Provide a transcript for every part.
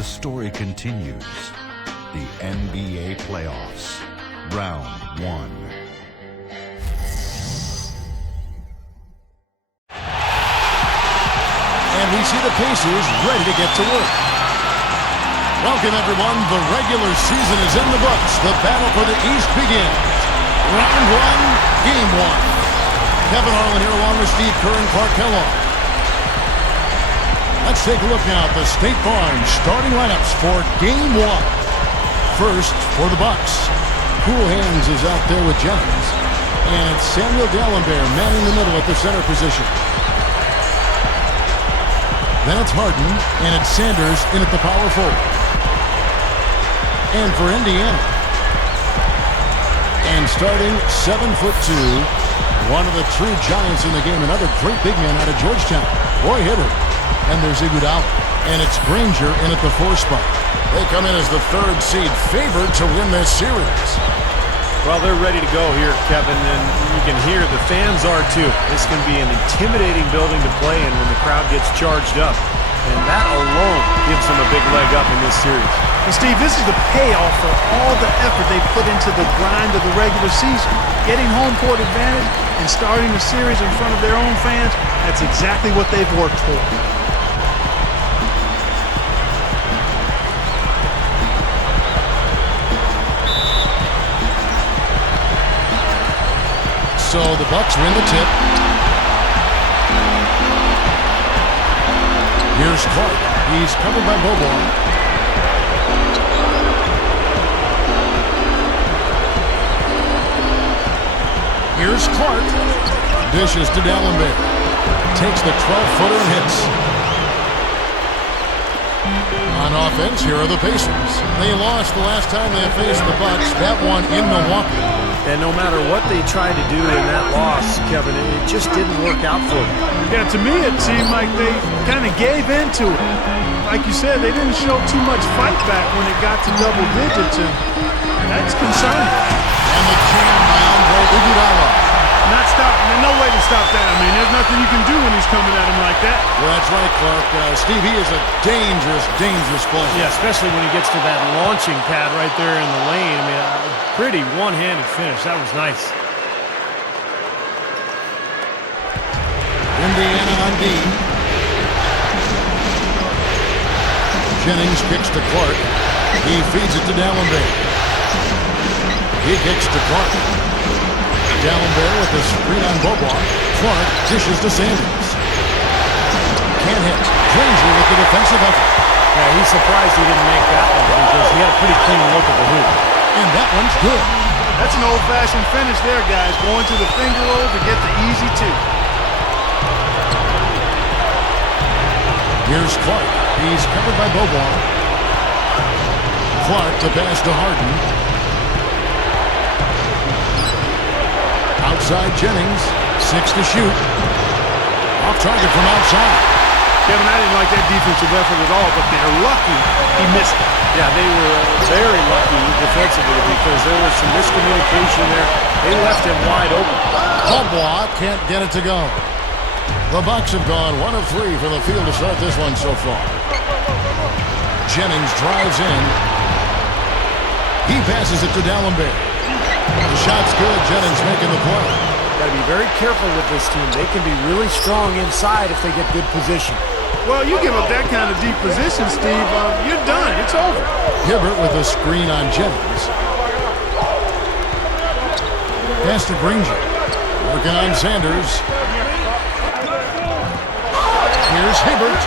the story continues. The NBA playoffs, round 1. And we see the Pacers ready to get to work. Welcome, everyone. The regular season is in the books. The battle for the East begins. Round 1, game 1. Kevin Harlan here along with Steve Kerr and Clark Kellogg. Let's take a look now at the State Farm starting lineups for game 1. First, for the Bucks, Cool Hands is out there with Jennings. And it's Samuel Dalembert manning the middle at the center position. Then it's Harden, and it's Sanders in at the power forward. And for Indiana, and starting 7'2", one of the true giants in the game, another great big man out of Georgetown, Roy Hibbert. And there's Iguodala, and it's Granger in at the 4 spot. They come in as the 3rd seed, favored to win this series. Well, they're ready to go here, Kevin, and you can hear the fans are too. This can be an intimidating building to play in when the crowd gets charged up. And that alone gives them a big leg up in this series. And Steve, this is the payoff for all the effort they put into the grind of the regular season. Getting home court advantage and starting the series in front of their own fans, that's exactly what they've worked for. So the Bucks win the tip. Here's Clark. He's covered by Boban. Here's Clark. Dishes to Dalembert. Takes the 12-footer and hits. On offense, here are the Pacers. They lost the last time they faced the Bucks. That one in Milwaukee. And no matter what they tried to do in that loss, Kevin, it just didn't work out for them. Yeah, to me it seemed like they kind of gave into it. Like you said, they didn't show too much fight back when it got to double digits, and that's concerning. And the jam by Andre Iguodala. Not stopping. There's no way to stop that. I mean, there's nothing you can do when he's coming at him like that. Well, that's right, Clark. Steve, he is a dangerous, dangerous player. Yeah, especially when he gets to that launching pad right there in the lane. I mean, pretty one-handed finish. That was nice. Indiana on D. Jennings kicks to Clark. He feeds it to Dalembert. He kicks to Clark. Dalembert with the screen on Boban. Clark dishes to Sanders. Can't hit. Granger with the defensive effort. Yeah, he's surprised he didn't make that one because he had a pretty clean look at the hoop. And that one's good. That's an old-fashioned finish there, guys. Going to the finger roll to get the easy 2. Here's Clark. He's covered by Boban. Clark to pass to Harden. Outside Jennings. 6 to shoot. Off target from outside. Kevin, I didn't like that defensive effort at all, but they're lucky he missed it. Yeah, they were very lucky defensively because there was some miscommunication there. They left him wide open. Boban can't get it to go. The Bucks have gone 1 of 3 for the field to start this one so far. Jennings drives in. He passes it to Dalembert. The shot's good. Jennings making the play. Got to be very careful with this team. They can be really strong inside if they get good position. Well, you give up that kind of deep position, Steve, you're done. It's over. Hibbert with a screen on Jennings. Pass to Granger. Working on Sanders. Here's Hibbert.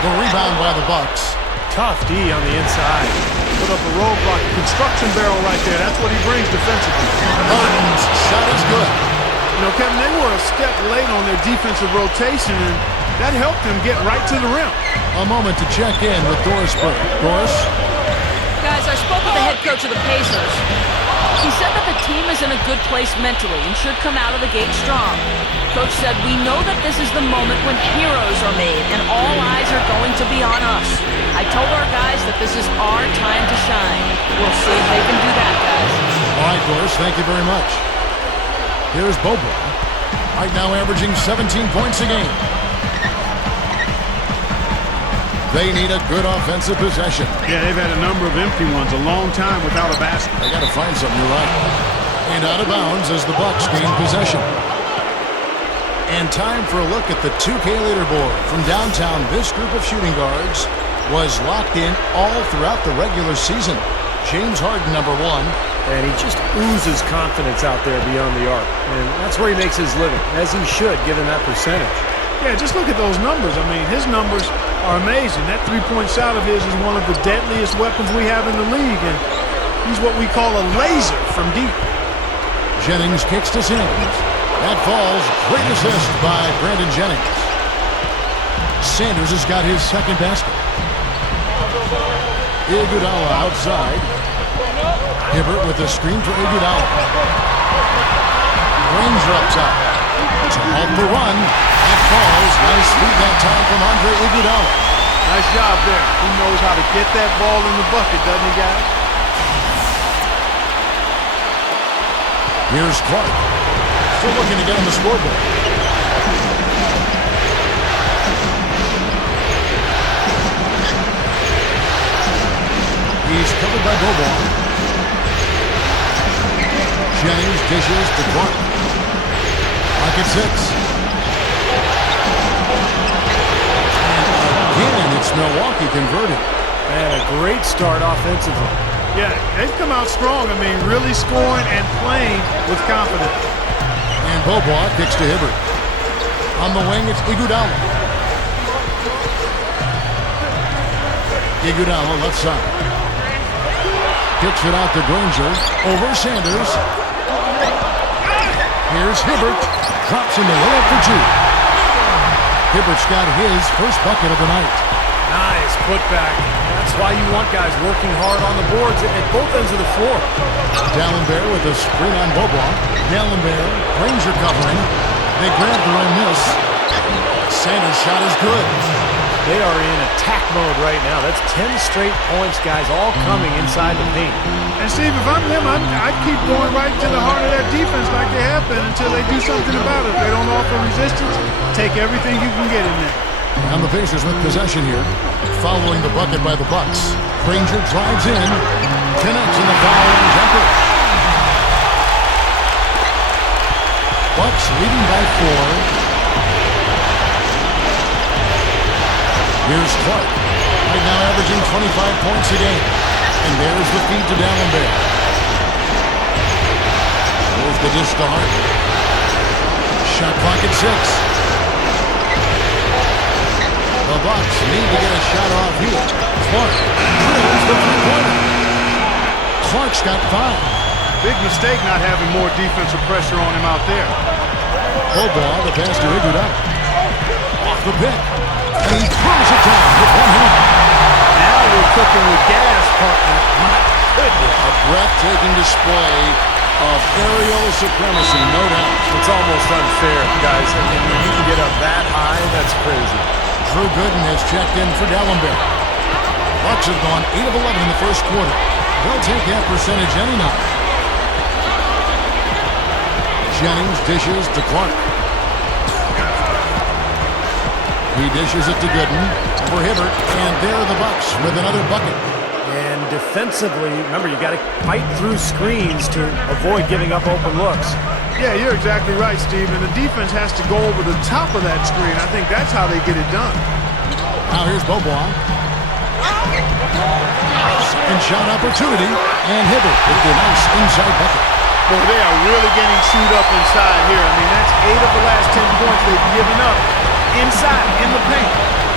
The rebound by the Bucks. Tough D on the inside. Put up a roadblock, a construction barrel right there. That's what he brings defensively. Harden's shot is good. You know, Kevin, they were a step late on their defensive rotation, and that helped them get right to the rim. A moment to check in with Doris Burke. Doris? Guys, I spoke with the head coach of the Pacers. He said that the team is in a good place mentally and should come out of the gate strong. Coach said, we know that this is the moment when heroes are made and all eyes are going to be on us. I told our guys that this is our time to shine. We'll see if they can do that, guys. All right, Doris, thank you very much. Here's Boban. Right now averaging 17 points a game. They need a good offensive possession. Yeah, they've had a number of empty ones, a long time without a basket. They got to find something, you're right. And out of bounds as the Bucks gain possession. And time for a look at the 2K leaderboard. From downtown, this group of shooting guards was locked in all throughout the regular season. James Harden, number 1. And he just oozes confidence out there beyond the arc. And that's where he makes his living, as he should, given that percentage. Yeah, just look at those numbers. I mean, his numbers are amazing. That three-point shot of his is one of the deadliest weapons we have in the league, and he's what we call a laser from deep. Jennings kicks to Sanders. That falls. Great assist by Brandon Jennings. Sanders has got his second basket. Iguodala outside. Hibbert with a screen for Iguodala. Granger up top. To halt the run. That falls. Nice feed that time from Andre Iguodala. Nice job there. He knows how to get that ball in the bucket, doesn't he, guys? Here's Clark. Still looking to get on the scoreboard. He's covered by Boban. Jennings dishes to Clark. Clark at 6. And again, it's Milwaukee converted. And a great start offensively. Yeah, they've come out strong. I mean, really scoring and playing with confidence. And Boban kicks to Hibbert. On the wing, it's Iguodala. Iguodala left side. Kicks it out to Granger. Over Sanders. Here's Hibbert. Drops in the layup for 2. Hibbert's got his first bucket of the night. Nice putback. That's why you want guys working hard on the boards at both ends of the floor. Dallenberg with a screen on Boban. Dallenberg, Granger covering. They grab the own miss. Sanders' shot is good. They are in attack mode right now. That's 10 straight points, guys, all coming inside the paint. And Steve, if I'm them, I'd keep going right to the heart of that defense like they have been until they do something about it. If they don't offer resistance, take everything you can get in there. And the Pacers with possession here, following the bucket by the Bucks. Granger drives in, connects in the foul line jumper. Bucks leading by 4. Here's Clark, right now averaging 25 points a game. And there's the feed to Dallenberg. There's the dish to Harden. Shot clock at 6. The Bucks need to get a shot off here. Clark drills the three-pointer. Clark's got 5. Big mistake not having more defensive pressure on him out there. Boban, the pass to Iguodala. Off the pick. And he throws it down with one hand. Now we're cooking with gas, partner. My goodness. A breathtaking display of aerial supremacy, no doubt. It's almost unfair, guys. I mean, when you can get up that high, that's crazy. Drew Gooden has checked in for Dallenberg. Bucks have gone 8 of 11 in the first quarter. They'll take that percentage any night. Jennings dishes to Clark. He dishes it to Gooden for Hibbert, and there are the Bucks with another bucket. And defensively, remember, you got to fight through screens to avoid giving up open looks. Yeah, you're exactly right, Steve. And the defense has to go over the top of that screen. I think that's how they get it done. Now here's Boban. Second shot opportunity, and Hibbert with the nice inside bucket. Boy, they are really getting chewed up inside here. I mean, that's 8 of the last 10 points they've given up inside, in the paint.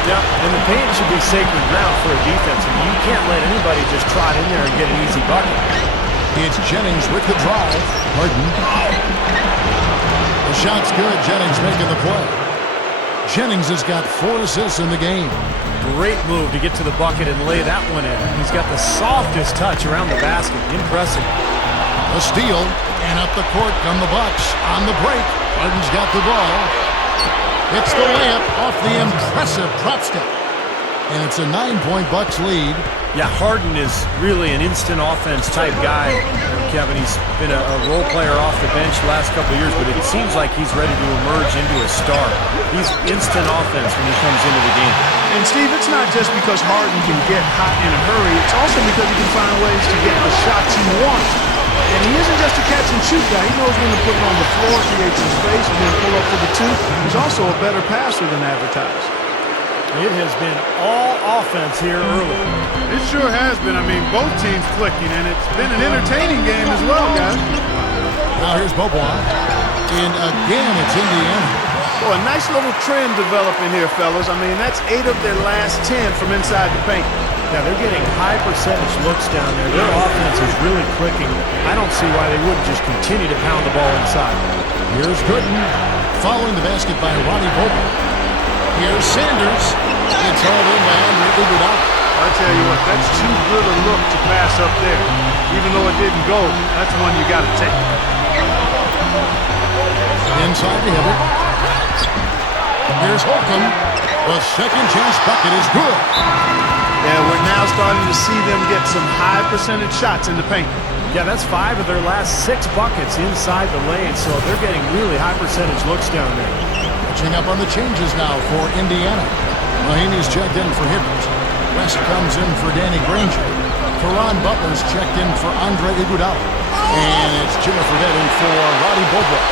Yeah, and the paint should be sacred ground for a defense. I mean, you can't let anybody just trot in there and get an easy bucket. It's Jennings with the drive. Harden. The shot's good. Jennings making the play. Jennings has got 4 assists in the game. Great move to get to the bucket and lay that one in. He's got the softest touch around the basket. Impressive. A steal, and up the court come the Bucks. On the break, Harden's got the ball. It's the layup off the impressive drop step. And it's a 9-point Bucks lead. Yeah, Harden is really an instant offense type guy, Kevin. He's been a role player off the bench the last couple of years, but it seems like he's ready to emerge into a star. He's instant offense when he comes into the game. And Steve, it's not just because Harden can get hot in a hurry. It's also because he can find ways to get the shots he wants. And he isn't just a catch-and-shoot guy. He knows when to put it on the floor, create some space, and then pull up for the two. He's also a better passer than advertised. It has been all offense here early. It sure has been. I mean, both teams clicking, and it's been an entertaining game as well, guys. Now here's Bobois. And again, it's Indiana. Oh, a nice little trend developing here, fellas. I mean, that's 8 of their last 10 from inside the paint. Yeah, they're getting high percentage looks down there. Their offense is really clicking. I don't see why they wouldn't just continue to pound the ball inside. Here's Gooden, following the basket by Ronnie Bobois. Here's Sanders. It's hauled in by Andre Iguodala. I tell you what, that's too good a look to pass up there. Even though it didn't go, that's one you got to take. Inside the Hibbert. Here's Holcomb. The second chance bucket is good. Yeah, we're now starting to see them get some high percentage shots in the paint. Yeah, that's 5 of their last 6 buckets inside the lane, so they're getting really high percentage looks down there. Catching up on the changes now for Indiana. Mahinmi's checked in for Hibbert. West comes in for Danny Granger. Caron Butler's checked in for Andre Iguodala. And it's Jimmy Fredette in for Roddy Bobois.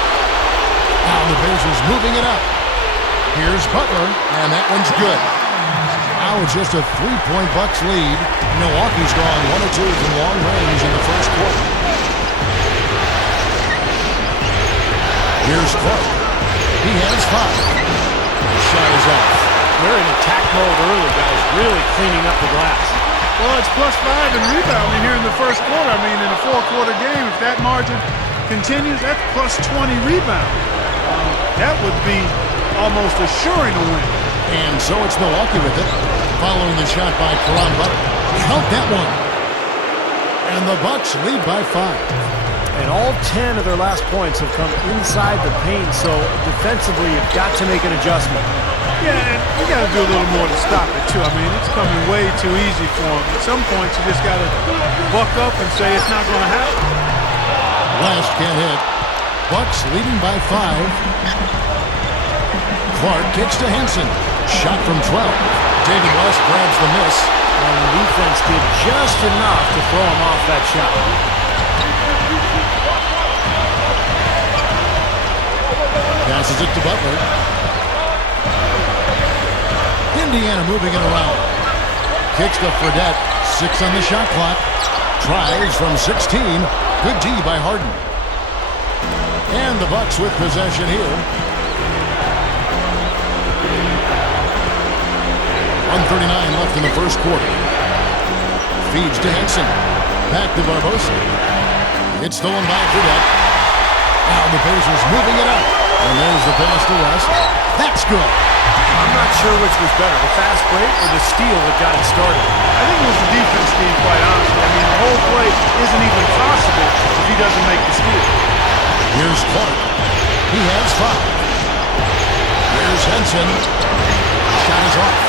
Now the Pacers moving it up. Here's Butler, and that one's good. Now it's just a 3-point Bucks lead. Milwaukee's gone 1 of 2 from long range in the first quarter. Here's Clark. He has 5. Shot is off. They're in attack mode early, guys, really cleaning up the glass. Well, it's +5 in rebounding here in the first quarter. I mean, in a 4-quarter game, if that margin continues, that's +20 rebound. That would be almost assuring a win. And so it's Milwaukee with it, following the shot by Caron Butler. Count that one. And the Bucks lead by 5. And all 10 of their last points have come inside the paint, so defensively you've got to make an adjustment. Yeah, and you got to do a little more to stop it, too. I mean, it's coming way too easy for them. At some points, you just got to buck up and say it's not going to happen. West can't hit. Bucks leading by 5. Clark kicks to Henson. Shot from 12. David West grabs the miss. And the defense did just enough to throw him off that shot. Passes it to Butler. Indiana moving it around. Kicks to Fredette. 6 on the shot clock. Tries from 16. Good D by Harden. And the Bucks with possession here. 1:39 left in the first quarter. Feeds to Henson. Back to Barbosa. It's stolen by Fredette. Now the Pacers moving it up. And there's the pass to West. That's good. I'm not sure which was better, the fast break or the steal that got it started. I think it was the defense, Steve, quite honestly. I mean, the whole play isn't even possible if he doesn't make the steal. Here's Clark. He has 5. Here's Henson. Shot is off.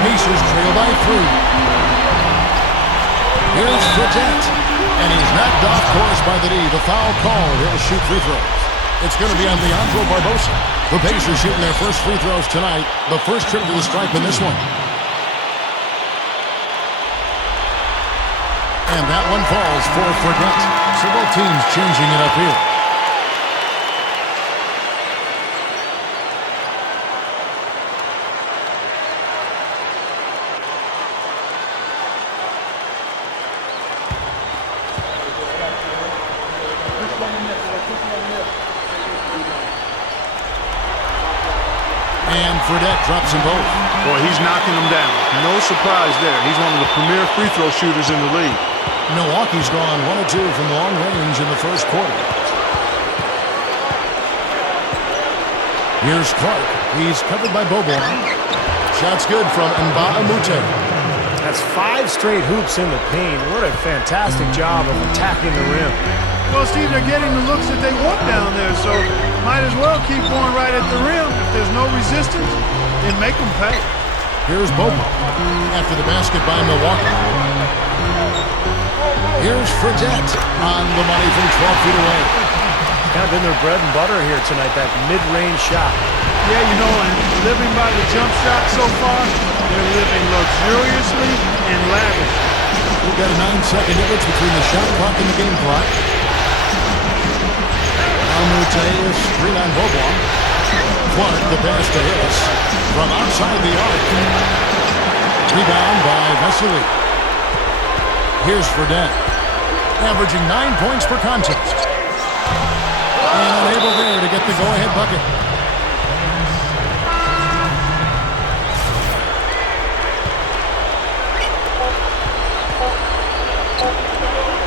Pacers trail by 3. Here's Fredette. And he's knocked off course by the D. The foul call. He'll shoot free throws. It's going to be on Leandro Barbosa. The Pacers shooting their first free throws tonight. The first trip to the stripe in this one. And that one falls for Fredette. So both teams changing it up here. And Fredette drops them both. Boy, he's knocking them down. No surprise there. He's one of the premier free throw shooters in the league. Milwaukee's gone 1 of 2 from long range in the first quarter. Here's Clark. He's covered by Bobois. Shot's good from Nba2K13. That's 5 straight hoops in the paint. What a fantastic job of attacking the rim. Well, Steve, they're getting the looks that they want down there, so might as well keep going right at the rim. If there's no resistance, then make them pay. Here's Bobo after the basket by Milwaukee. Here's Fredette on the money from 12 feet away. It's kind of been their bread and butter here tonight, that mid-range shot. Yeah, you know, and living by the jump shot so far, they're living luxuriously and lavishly. We've got a 9-second difference between the shot clock and the game clock. Almute is screen on Bobo. Clark, the pass to Hillis from outside the arc. Rebound by Vesely. Here's Fredette, averaging 9 points per contest. And unable there to get the go-ahead bucket.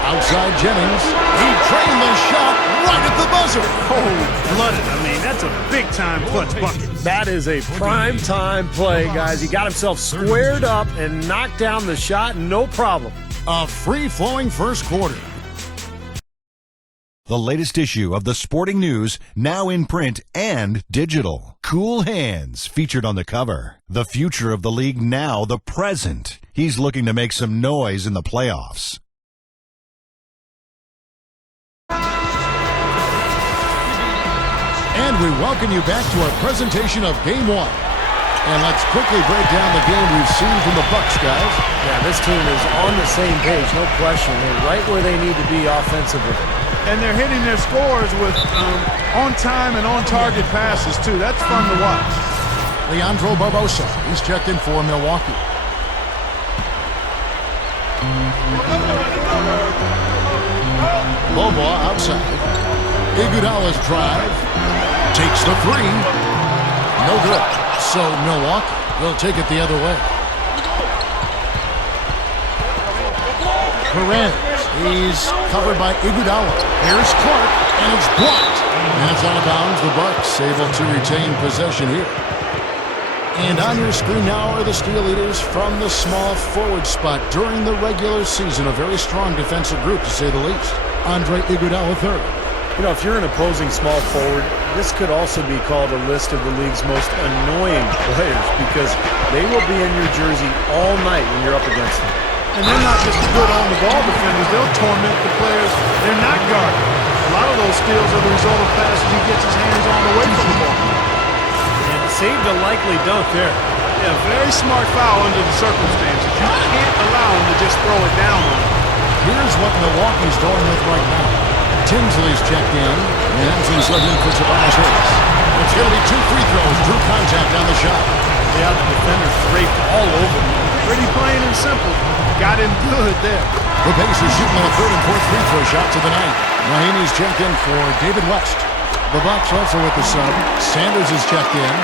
Outside Jennings. He trained the shot right at the buzzer. Cold-blooded. I mean, that's a big-time clutch bucket. That is a prime-time play, guys. He got himself squared up and knocked down the shot, no problem. A free-flowing first quarter. The latest issue of the Sporting News, now in print and digital. Cool Hands, featured on the cover. The future of the league now, the present. He's looking to make some noise in the playoffs. And we welcome you back to our presentation of Game 1. And let's quickly break down the game we've seen from the Bucks, guys. Yeah, this team is on the same page, no question. They're right where they need to be offensively. And they're hitting their scores with on-time and on-target passes, too. That's fun to watch. Leandro Barbosa, he's checked in for Milwaukee. Bobo outside. Iguodala's drive. Takes the three. No good. So Milwaukee will take it the other way. Perez. He's covered by Iguodala. Here's Clark, and it's blocked. And it's out of bounds. The Bucks able to retain possession here. And on your screen now are the steal leaders from the small forward spot during the regular season. A very strong defensive group, to say the least. Andre Iguodala third. You know, if you're an opposing small forward, this could also be called a list of the league's most annoying players because they will be in your jersey all night when you're up against them. And they're not just good on-the-ball defenders. They'll torment the players they're not guarding. A lot of those steals are the result of passes he gets his hands on away from the ball. And saved a likely dunk there. Yeah, very smart foul under the circumstances. You can't allow him to just throw it down on him. Here's what Milwaukee's going with right now. Tinsley's checked in. Nansen subbed in for Tobias Harris. It's going to be 2 free throws. Drew contact on the shot. Yeah, the defenders draped all over him. Pretty plain and simple. Got him good there. The Pacers shooting a third and fourth free throw shot to the night. Mahinmi's checked in for David West. The Bucks also with the sub. Sanders is checked in.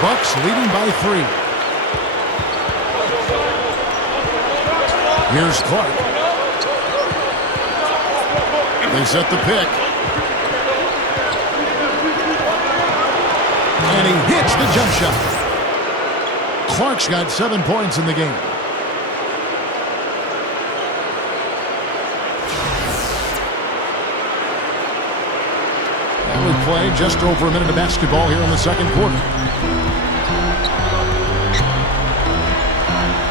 Bucks leading by 3. Here's Clark. They set the pick. And he hits the jump shot. Clark's got 7 points in the game. And we play just over a minute of basketball here in the second quarter.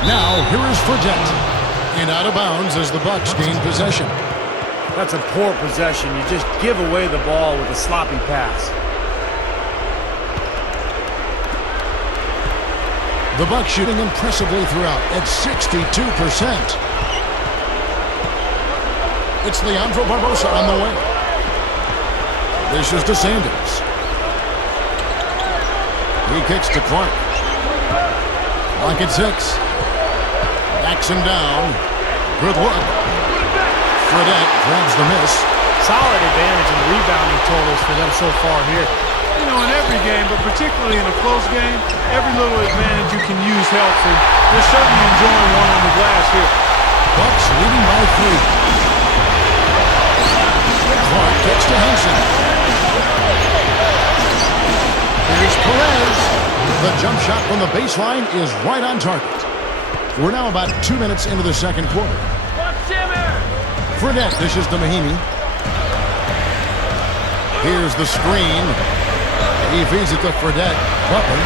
Now, here is Fredette. And out of bounds as the Bucks gain possession. That's a poor possession. You just give away the ball with a sloppy pass. The Bucks shooting impressively throughout at 62%. It's Leandro Barbosa on the way. This is to Sanders. He kicks to Clark. Clock at 6. Backs him down. Good look. Fredette grabs the miss. Solid advantage in rebounding totals for them so far here. You know, in every game, but particularly in a close game, every little advantage you can use helps, and they're certainly enjoying one on the glass here. Bucks leading by 3. Clark kicks to Henson. Here's Perez. The jump shot from the baseline is right on target. We're now about 2 minutes into the second quarter. Fredette dishes to Mahinmi. Here's the screen. He feeds it to Fredette. Butler.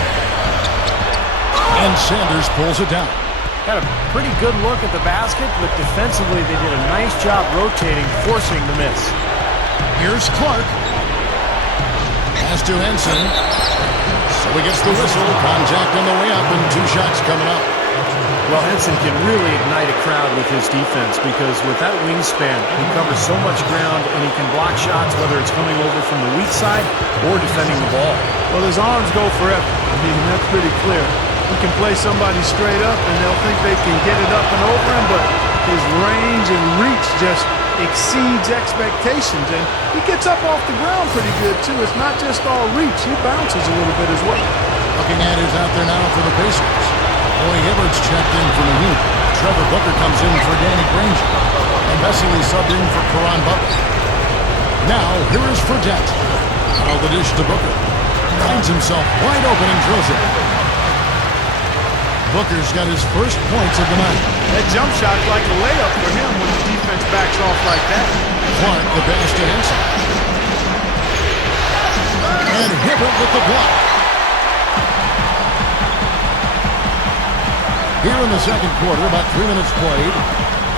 And Sanders pulls it down. Had a pretty good look at the basket, but defensively they did a nice job rotating, forcing the miss. Here's Clark. Pass to Henson. So he gets the whistle. Contact on the way up and 2 shots coming up. Well, Henson can really ignite a crowd with his defense because with that wingspan, he covers so much ground and he can block shots whether it's coming over from the weak side or defending the ball. Well, his arms go forever. I mean, that's pretty clear. He can play somebody straight up and they'll think they can get it up and over him, but his range and reach just exceeds expectations. And he gets up off the ground pretty good, too. It's not just all reach. He bounces a little bit as well. Looking at who's out there now for the Pacers. Boy, Hibbert's checked in for the Heat. Trevor Booker comes in for Danny Granger. And Vesely subbed in for Caron Butler. Now, here is Fredette. Now the dish to Booker. Finds himself wide open and drills it. Booker's got his first points of the night. That jump shot's like a layup for him when the defense backs off like that. Clark, the pass to Henson. And Hibbert with the block. Here in the second quarter, about 3 minutes played.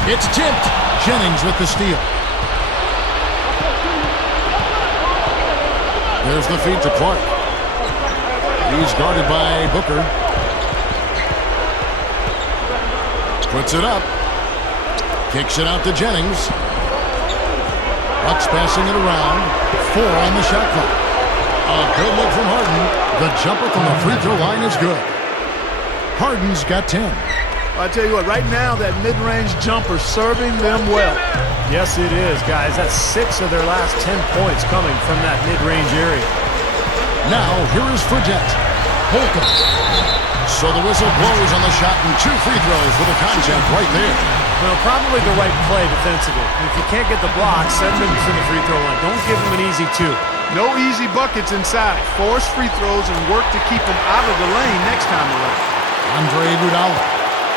It's tipped. Jennings with the steal. There's the feed to Clark. He's guarded by Booker. Puts it up. Kicks it out to Jennings. Bucks passing it around. 4 on the shot clock. A good look from Harden. The jumper from the free throw line is good. Harden's got 10. I tell you what, right now that mid-range jumper serving them well. Yes, it is, guys. That's 6 of their last 10 points coming from that mid-range area. Now, here is Fredette. Holcomb. So the whistle blows on the shot and 2 free throws with a contact right there. Well, probably the right play defensively. If you can't get the block, send them to the free throw line. Don't give them an easy 2. No easy buckets inside. Force free throws and work to keep them out of the lane next time around. Andre Iguodala.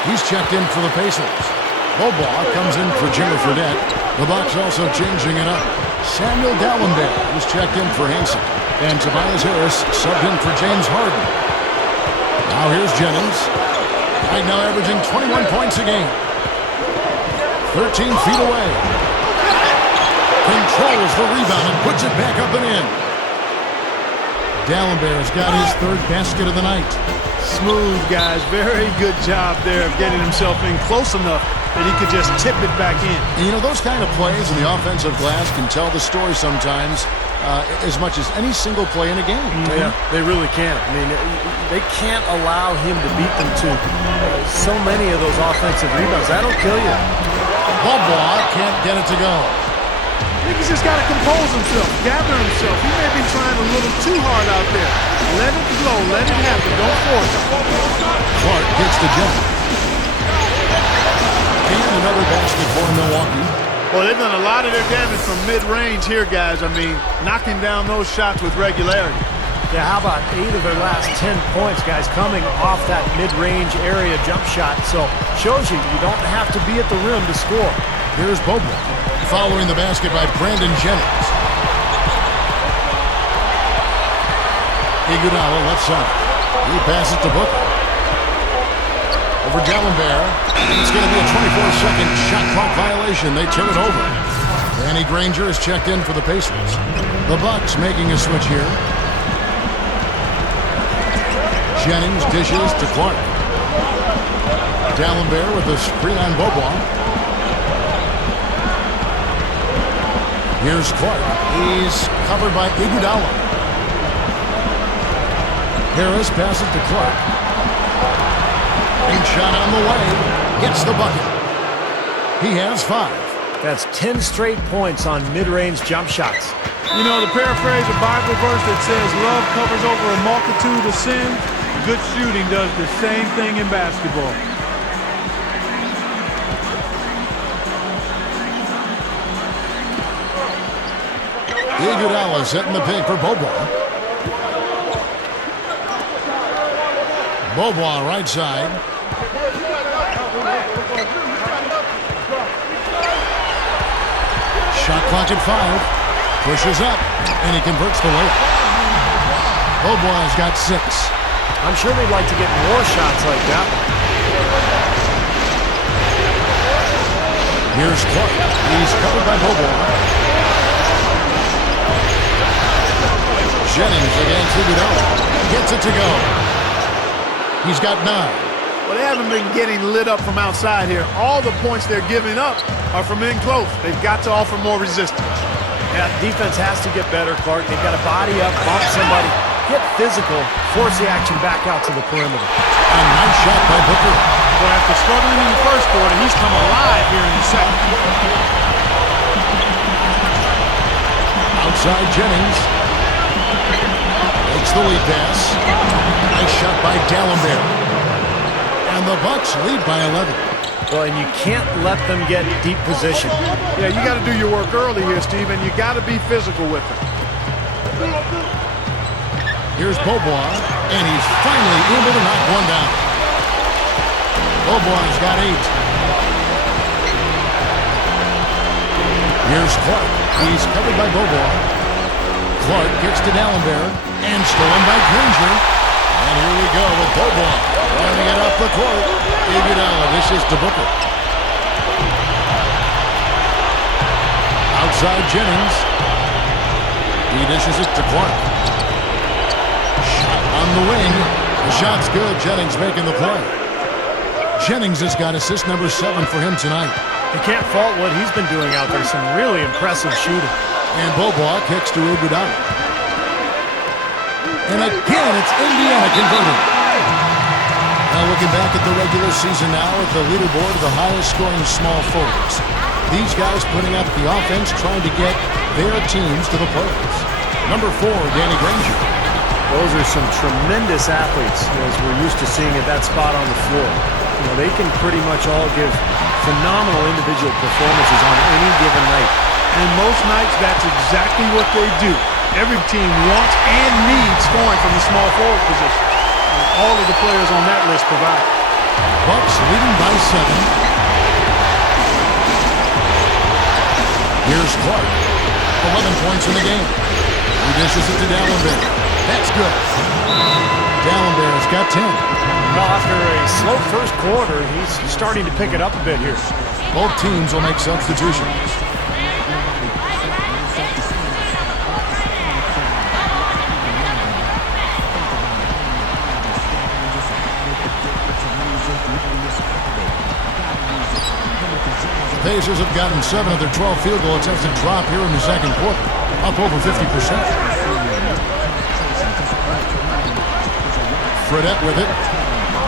He's checked in for the Pacers. Bobois comes in for Jimmer Fredette. The Bucks also changing it up. Samuel Dallenberg is checked in for Henson. And Tobias Harris subbed in for James Harden. Now here's Jennings. Right now averaging 21 points a game. 13 feet away. Controls the rebound and puts it back up and in. Dallenberg's got his 3rd basket of the night. Smooth, guys. Very good job there of getting himself in close enough that he could just tip it back in. You know, those kind of plays in the offensive glass can tell the story sometimes as much as any single play in a game. Yeah, they really can. I mean, they can't allow him to beat them to so many of those offensive rebounds. That'll kill you. Bobois can't get it to go. I think he's just got to compose himself, gather himself. He may be trying a little too hard out there. Let it flow. Let it happen. Don't force it. Clark gets to Jennings. And another basket for Milwaukee. Well, they've done a lot of their damage from mid-range here, guys. I mean, knocking down those shots with regularity. Yeah, how about 8 of their last 10 points, guys, coming off that mid-range area jump shot. So, shows you don't have to be at the rim to score. Here's Bobois, following the basket by Brandon Jennings. Iguodala left side. He passes to Booker. Over Dallenberg. It's going to be a 24-second shot clock violation. They turn it over. Danny Granger is checked in for the Pacers. The Bucks making a switch here. Jennings dishes to Clark. Dallenberg with a screen on Bobois. Here's Clark. He's covered by Iguodala. Harris passes to Clark. And shot on the way. Gets the bucket. He has 5. That's 10 straight points on mid-range jump shots. You know, to paraphrase a Bible verse that says, love covers over a multitude of sin, good shooting does the same thing in basketball. Iguodala setting the pick for Bobois. Bobois right side. Shot clock at 5. Pushes up, and he converts the layup. Bobois got 6. I'm sure they'd like to get more shots like that one. Here's Clark. He's covered by Bobois. Jennings against Iguodala. Gets it to go. He's got 9. Well, they haven't been getting lit up from outside here. All the points they're giving up are from in close. They've got to offer more resistance. Yeah, defense has to get better, Clark. They've got to body up, bump somebody, get physical, force the action back out to the perimeter. A nice shot by Booker. Well, after struggling in the first quarter, he's come alive here in the second. Outside Jennings. Makes the lead pass. Nice shot by D'Alembert. And the Bucks lead by 11. Well, and you can't let them get deep position. Yeah, you got to do your work early here, Steve, and you got to be physical with them. Here's Bobois, and he's finally able to knock one down. Bobois got 8. Here's Clark. He's covered by Bobois. Clark gets to D'Alembert, and stolen by Granger. And here we go with Bobois running it up the court. Iguodala dishes to Booker. Outside Jennings. He dishes it to Clark. Shot on the wing. The shot's good. Jennings making the play. Jennings has got assist number 7 for him tonight. You can't fault what he's been doing out there. Some really impressive shooting. And Bobois kicks to Iguodala. And again, it's Indiana converting. Now looking back at the regular season now at the leaderboard of the highest scoring small forwards. These guys putting up the offense, trying to get their teams to the playoffs. Number 4, Danny Granger. Those are some tremendous athletes, as we're used to seeing at that spot on the floor. You know, they can pretty much all give phenomenal individual performances on any given night. And most nights, that's exactly what they do. Every team wants and needs scoring from the small forward position. And all of the players on that list provide. Bucks leading by 7. Here's Clark. 11 points in the game. He dishes it to D'Alembert. That's good. D'Alembert's got 10. Well, after a slow first quarter, he's starting to pick it up a bit here. Both teams will make substitutions. The Pacers have gotten 7 of their 12 field goal attempts to drop here in the second quarter, up over 50%. Fredette with it.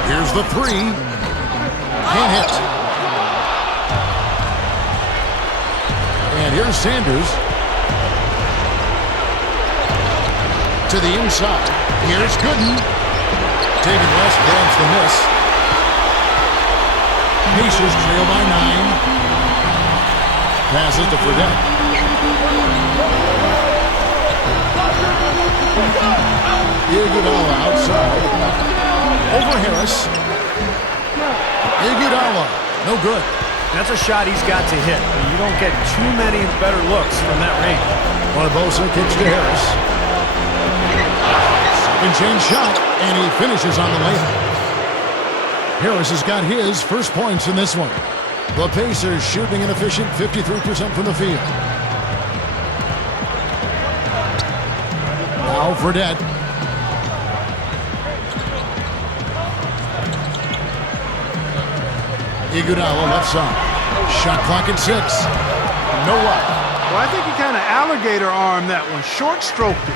Here's the 3. Can't hit. And here's Sanders. To the inside. Here's Gooden. David West grabs the miss. Pacers trail by 9. Passes to Fredette. Iguodala outside. Over Harris. Iguodala. No good. That's a shot he's got to hit. You don't get too many better looks from that range. Barbosa kicks to Harris. Second chance shot, and he finishes on the layup. Harris has got his first points in this one. The Pacers shooting an efficient 53% from the field. Now Fredette. Iguodala left side. Shot clock at 6. No luck. Well, I think he kind of alligator armed that one, short stroked it.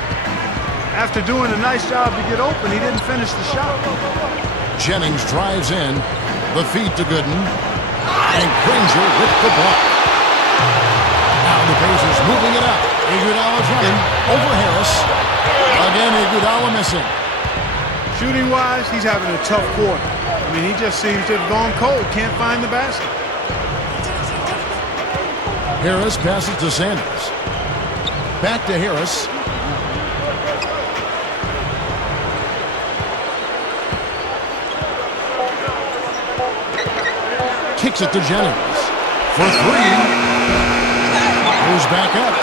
After doing a nice job to get open, he didn't finish the shot. Jennings drives in. The feed to Gooden. And Granger with the block. Now the Pacers moving it up. Iguodala's running over Harris. Again, Iguodala missing. Shooting-wise, he's having a tough quarter. I mean, he just seems to have gone cold. Can't find the basket. Harris passes to Sanders. Back to Harris. Kicks it to Jennings. For 3. Goes back up.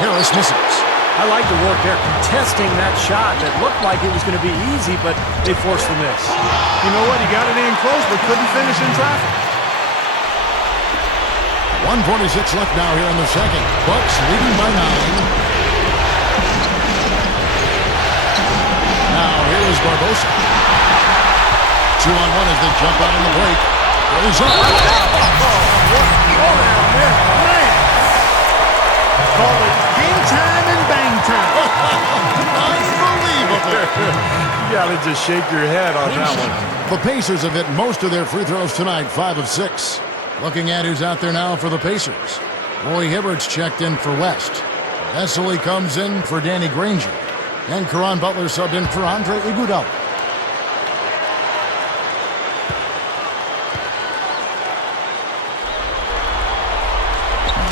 Harris misses. I like the work there, contesting that shot that looked like it was going to be easy, but they forced the miss. You know what? He got it in close, but couldn't finish in traffic. 1:46 left now here in the second. Bucks leading by 9. Now here is Barbosa. 2-on-1 as they jump out on the break. Goes up. Man. Call it game time and bang time. Unbelievable. You got to just shake your head on that one. The Pacers have hit most of their free throws tonight, 5 of 6. Looking at who's out there now for the Pacers. Roy Hibbert's checked in for West. Vesely comes in for Danny Granger. And Caron Butler subbed in for Andre Iguodala.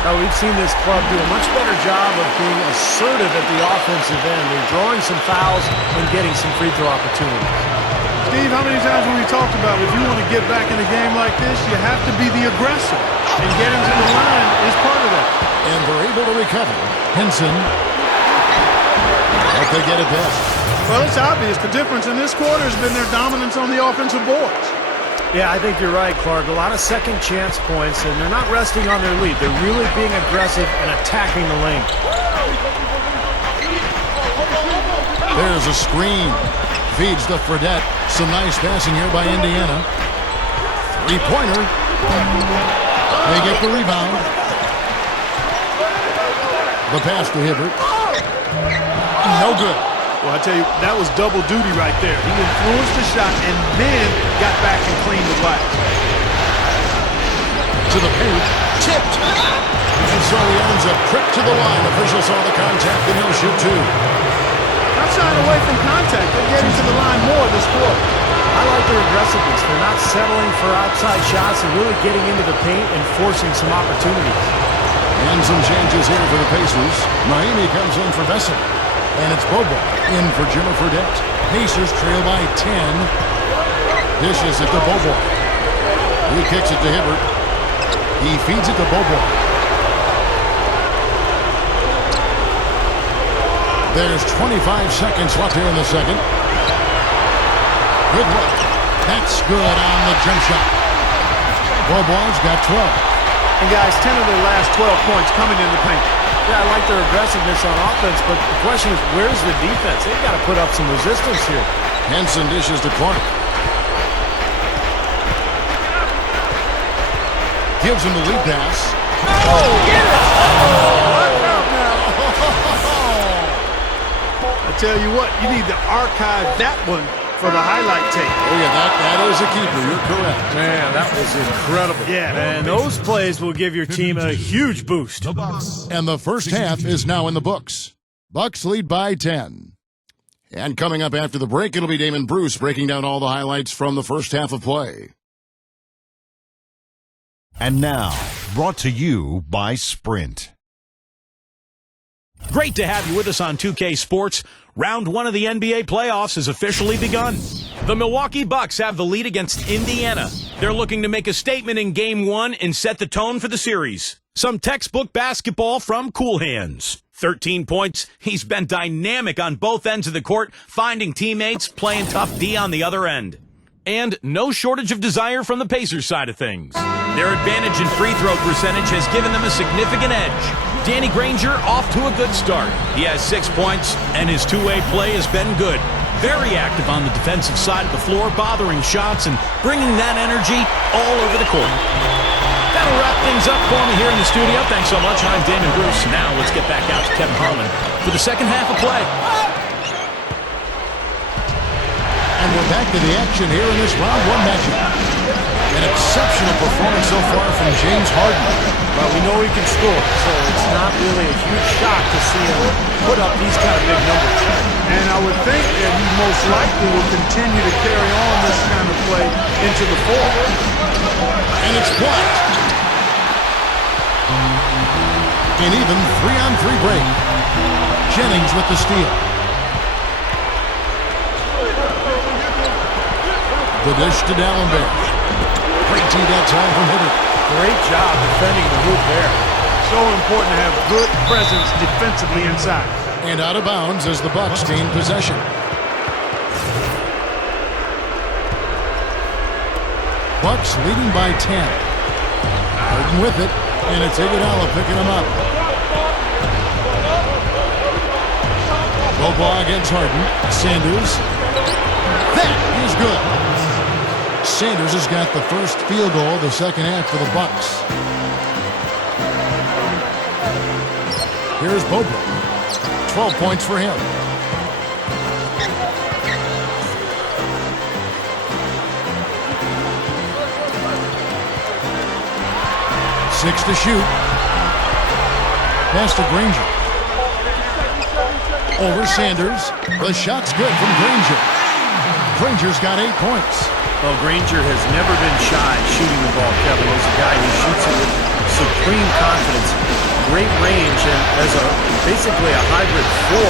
Oh, we've seen this club do a much better job of being assertive at the offensive end. They're drawing some fouls and getting some free throw opportunities. Steve, how many times have we talked about if you want to get back in a game like this, you have to be the aggressor. And getting to the line is part of that. And they're able to recover. Henson. But they get it back. Well, it's obvious. The difference in this quarter has been their dominance on the offensive boards. Yeah, I think you're right, Clark. A lot of second chance points, and they're not resting on their lead. They're really being aggressive and attacking the lane. There's a screen. Feeds to Fredette. Some nice passing here by Indiana. Three-pointer. They get the rebound. The pass to Hibbert. No good. Well, I tell you, that was double duty right there. He influenced the shot and then got back and cleaned the glass. To the paint. Tipped. And so he ends a trip to the line. Officials saw the contact and he'll shoot 2. Not shying away from contact. They're getting to the line more this quarter. I like their aggressiveness. They're not settling for outside shots and really getting into the paint and forcing some opportunities. And some changes here for the Pacers. Miami comes in for Vesely. And it's Bobo in for Jimmer Fredette. Pacers trail by 10. Dishes it to Bobo. He kicks it to Hibbert. He feeds it to Bobo. There's 25 seconds left here in the second. Good look. That's good on the jump shot. Bobo's got 12. And guys, 10 of their last 12 points coming in the paint. Yeah, I like their aggressiveness on offense, but the question is, where's the defense? They've got to put up some resistance here. Henson dishes to Clark. Gives him the lead pass. Oh, get it! Watch out now. I tell you what, you need to archive that one for the highlight tape. Oh, yeah, that is a keeper. You're correct. Man, that was incredible. Yeah. And those plays will give your team a huge boost. And the first half is now in the books. Bucks lead by 10. And coming up after the break, it'll be Damon Bruce breaking down all the highlights from the first half of play. And now, brought to you by Sprint. Great to have you with us on 2K Sports. Round 1 of the NBA playoffs has officially begun. The Milwaukee Bucks have the lead against Indiana. They're looking to make a statement in Game 1 and set the tone for the series. Some textbook basketball from Cool Hands. 13 points. He's been dynamic on both ends of the court, finding teammates, playing tough D on the other end. And no shortage of desire from the Pacers side of things. Their advantage in free throw percentage has given them a significant edge. Danny Granger off to a good start. He has 6 points, and his two-way play has been good. Very active on the defensive side of the floor, bothering shots and bringing that energy all over the court. That'll wrap things up for me here in the studio. Thanks so much. I'm Damon Bruce. Now let's get back out to Kevin Harlan for the second half of play. And we're back to the action here in this round 1 matchup. An exceptional performance so far from James Harden. Well, we know he can score, so it's not really a huge shock to see him put up these kind of big numbers. And I would think that he most likely will continue to carry on this kind of play into the fourth. And it's blocked. An even 3-on-3 break. Jennings with the steal. The dish to Dallenberg. Great tee that time from Hibbert. Great job defending the hoop there. So important to have good presence defensively inside. And out of bounds as the Bucks gain possession. Bucks leading by 10. Harden with it, and it's Iguodala picking him up. Bobois against Harden. Sanders. That is good. Sanders has got the first field goal of the second half for the Bucks. Here's Bobois. 12 points for him. Six to shoot. Pass to Granger. Over Sanders. The shot's good from Granger. Granger's got 8 points. Well, Granger has never been shy shooting the ball, Kevin. He's a guy who shoots it with supreme confidence. Great range, and as basically a hybrid 4,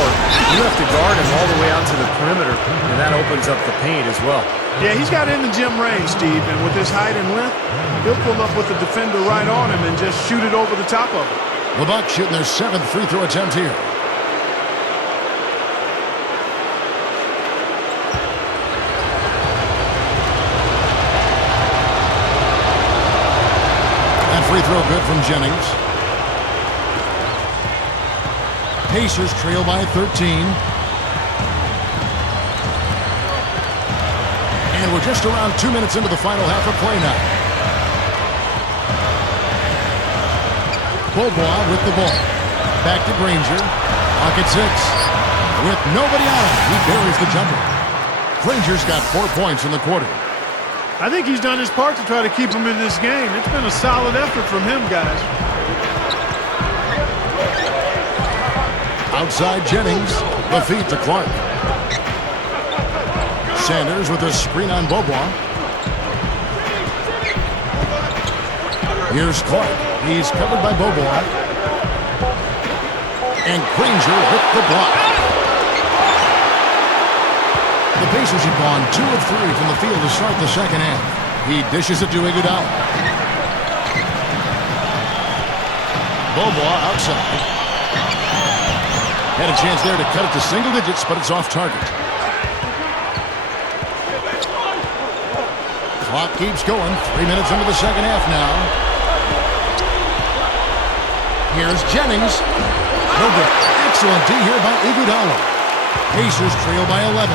you have to guard him all the way out to the perimeter, and that opens up the paint as well. Yeah, he's got in the gym range, Steve, and with his height and length, he'll pull up with the defender right on him and just shoot it over the top of him. The Bucks shooting their 7th free throw attempt here. That free throw good from Jennings. Pacers trail by 13. And we're just around 2 minutes into the final half of play now. Bobois with the ball. Back to Granger. Clock at 6. With nobody on him, he buries the jumper. Granger's got 4 points in the quarter. I think he's done his part to try to keep him in this game. It's been a solid effort from him, guys. Outside Jennings. The feed to Clark. Sanders with a screen on Bobois. Here's Clark. He's covered by Bobois. And Granger with the block. The Pacers have gone 2 of 3 from the field to start the second half. He dishes it to Iguodala. Bobois outside. Had a chance there to cut it to single digits, but it's off target. Clock keeps going. 3 minutes into the second half now. Here's Jennings. No good. Excellent D here by Iguodala. Pacers trail by 11.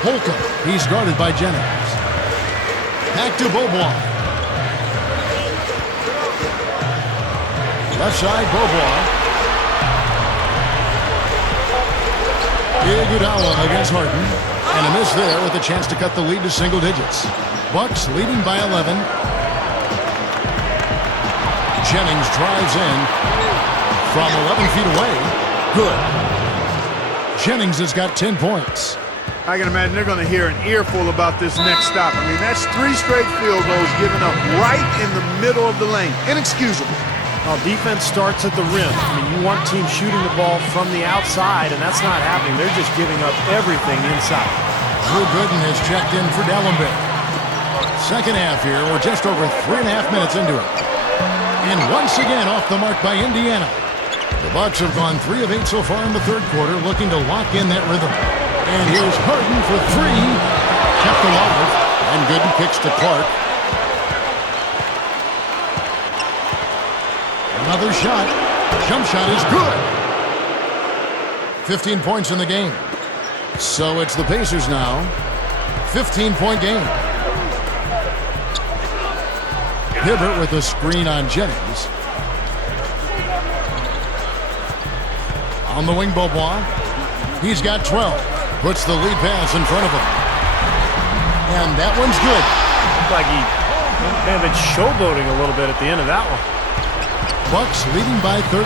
Holcomb. He's guarded by Jennings. Back to Bobois. Left side, Bobois. Iguodala against Harden. And a miss there with a chance to cut the lead to single digits. Bucks leading by 11. Jennings drives in from 11 feet away. Good. Jennings has got 10 points. I can imagine they're going to hear an earful about this next stop. I mean, that's 3 straight field goals given up right in the middle of the lane. Inexcusable. Well, defense starts at the rim. I mean, you want teams shooting the ball from the outside, and that's not happening. They're just giving up everything inside. Drew Gooden has checked in for Dallenberg. Second half here. We're just over 3.5 minutes into it. And once again off the mark by Indiana. The Bucks have gone 3 of 8 so far in the third quarter, looking to lock in that rhythm. And here's Harden for 3. Kept alive. And Gooden kicks to Clark. Another shot. Jump shot is good. 15 points in the game. So it's the Pacers now. 15-point game. Hibbert with a screen on Jennings. On the wing, Bobois. He's got 12. Puts the lead pass in front of him. And that one's good. Looked like he may have been showboating a little bit at the end of that one. Bucks leading by 13.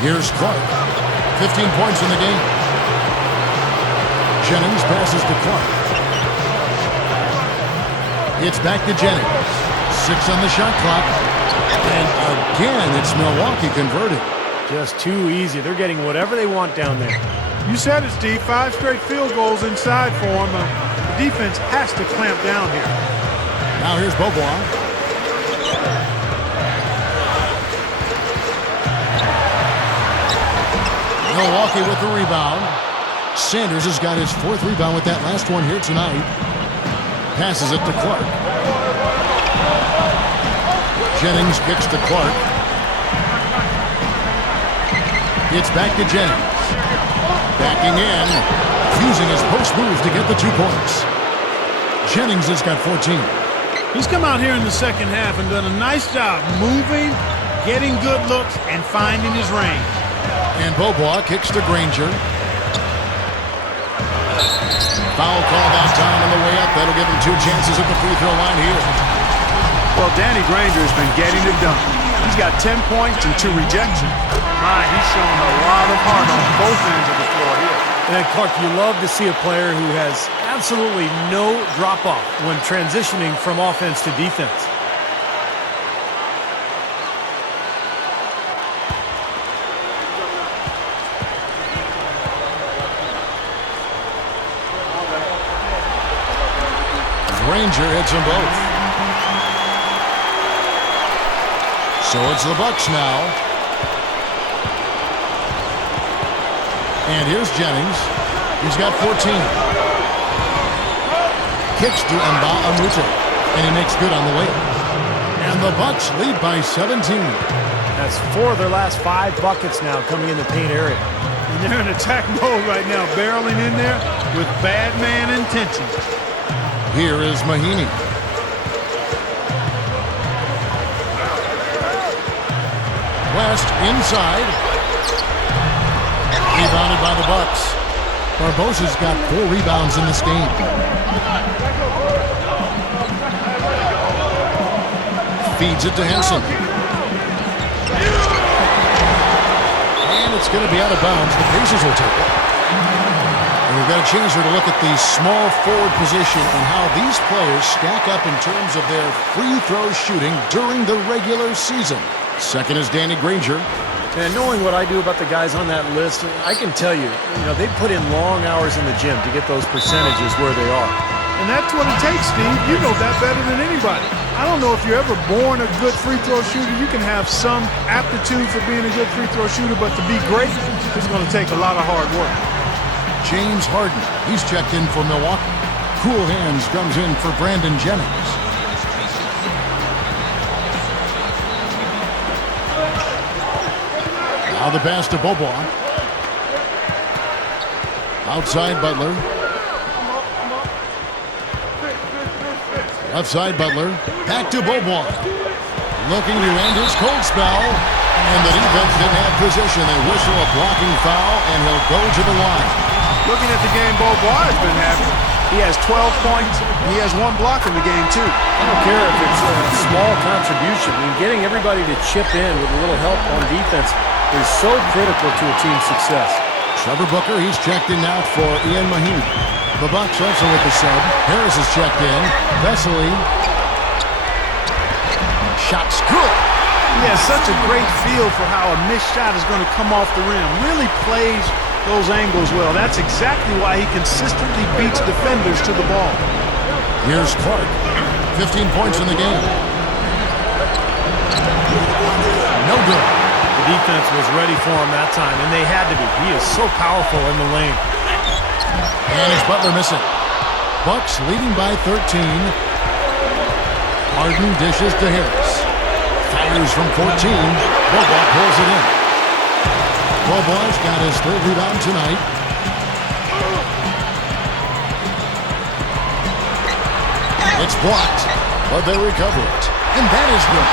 Here's Clark. 15 points in the game. Jennings passes to Clark. It's back to Jennings. 6 on the shot clock. And again, it's Milwaukee converted. Just too easy. They're getting whatever they want down there. You said it, Steve. 5 straight field goals inside for him. The defense has to clamp down here. Now here's Bobois. Milwaukee with the rebound. Sanders has got his 4th rebound with that last one here tonight. Passes it to Clark. Jennings kicks to Clark. It's back to Jennings. Backing in. Using his post move to get the 2 points. Jennings has got 14. He's come out here in the second half and done a nice job moving, getting good looks, and finding his range. And Beaubois kicks to Granger. Foul call that time on the way up. That'll give him 2 chances at the free throw line here. Well, Danny Granger has been getting it done. He's got 10 points and 2 rejections. My, he's shown a lot of heart on both ends of the floor here. And Clark, you love to see a player who has absolutely no drop-off when transitioning from offense to defense. Granger hits them both. So it's the Bucks now. And here's Jennings. He's got 14. Kicks to Nba2K13, and he makes good on the way. And the Bucks lead by 17. That's 4 of their last 5 buckets now coming in the paint area. And they're in attack mode right now, barreling in there with bad man intentions. Here is Mahinmi. West inside. Rebounded by the Bucks. Barbosha's got 4 rebounds in this game. Feeds it to Henson. And it's going to be out of bounds. The Pacers will take it. And we've got a changer to look at the small forward position and how these players stack up in terms of their free throw shooting during the regular season. Second is Danny Granger. And knowing what I do about the guys on that list, I can tell you, they put in long hours in the gym to get those percentages where they are. And that's what it takes, Steve. You know that better than anybody. I don't know if you're ever born a good free throw shooter. You can have some aptitude for being a good free throw shooter, but to be great, it's going to take a lot of hard work. James Harden, he's checked in for Milwaukee. Cool Hands comes in for Brandon Jennings. Now the pass to Beaubois. Outside Butler. Left side Butler. Back to Beaubois. Looking to end his cold spell. And the defense didn't have position. They whistle a blocking foul, and he'll go to the line. Looking at the game Beaubois has been having, he has 12 points, and he has 1 block in the game, too. I don't care if it's a small contribution. Getting everybody to chip in with a little help on defense is so critical to a team's success. Trevor Booker, he's checked in now for Ian Mahinmi. The Bucks also with the sub. Harris is checked in. Vesely. Shot's good. He has such a great feel for how a missed shot is going to come off the rim. Really plays those angles well. That's exactly why he consistently beats defenders to the ball. Here's Clark. 15 points in the game. No good. The defense was ready for him that time, and they had to be. He is so powerful in the lane. And it's Butler missing. Bucks leading by 13. Harden dishes to Harris. Fires from 14. Beaubois pulls it in. Beaubois got his 3rd rebound tonight. It's blocked, but they recover it. And that is good.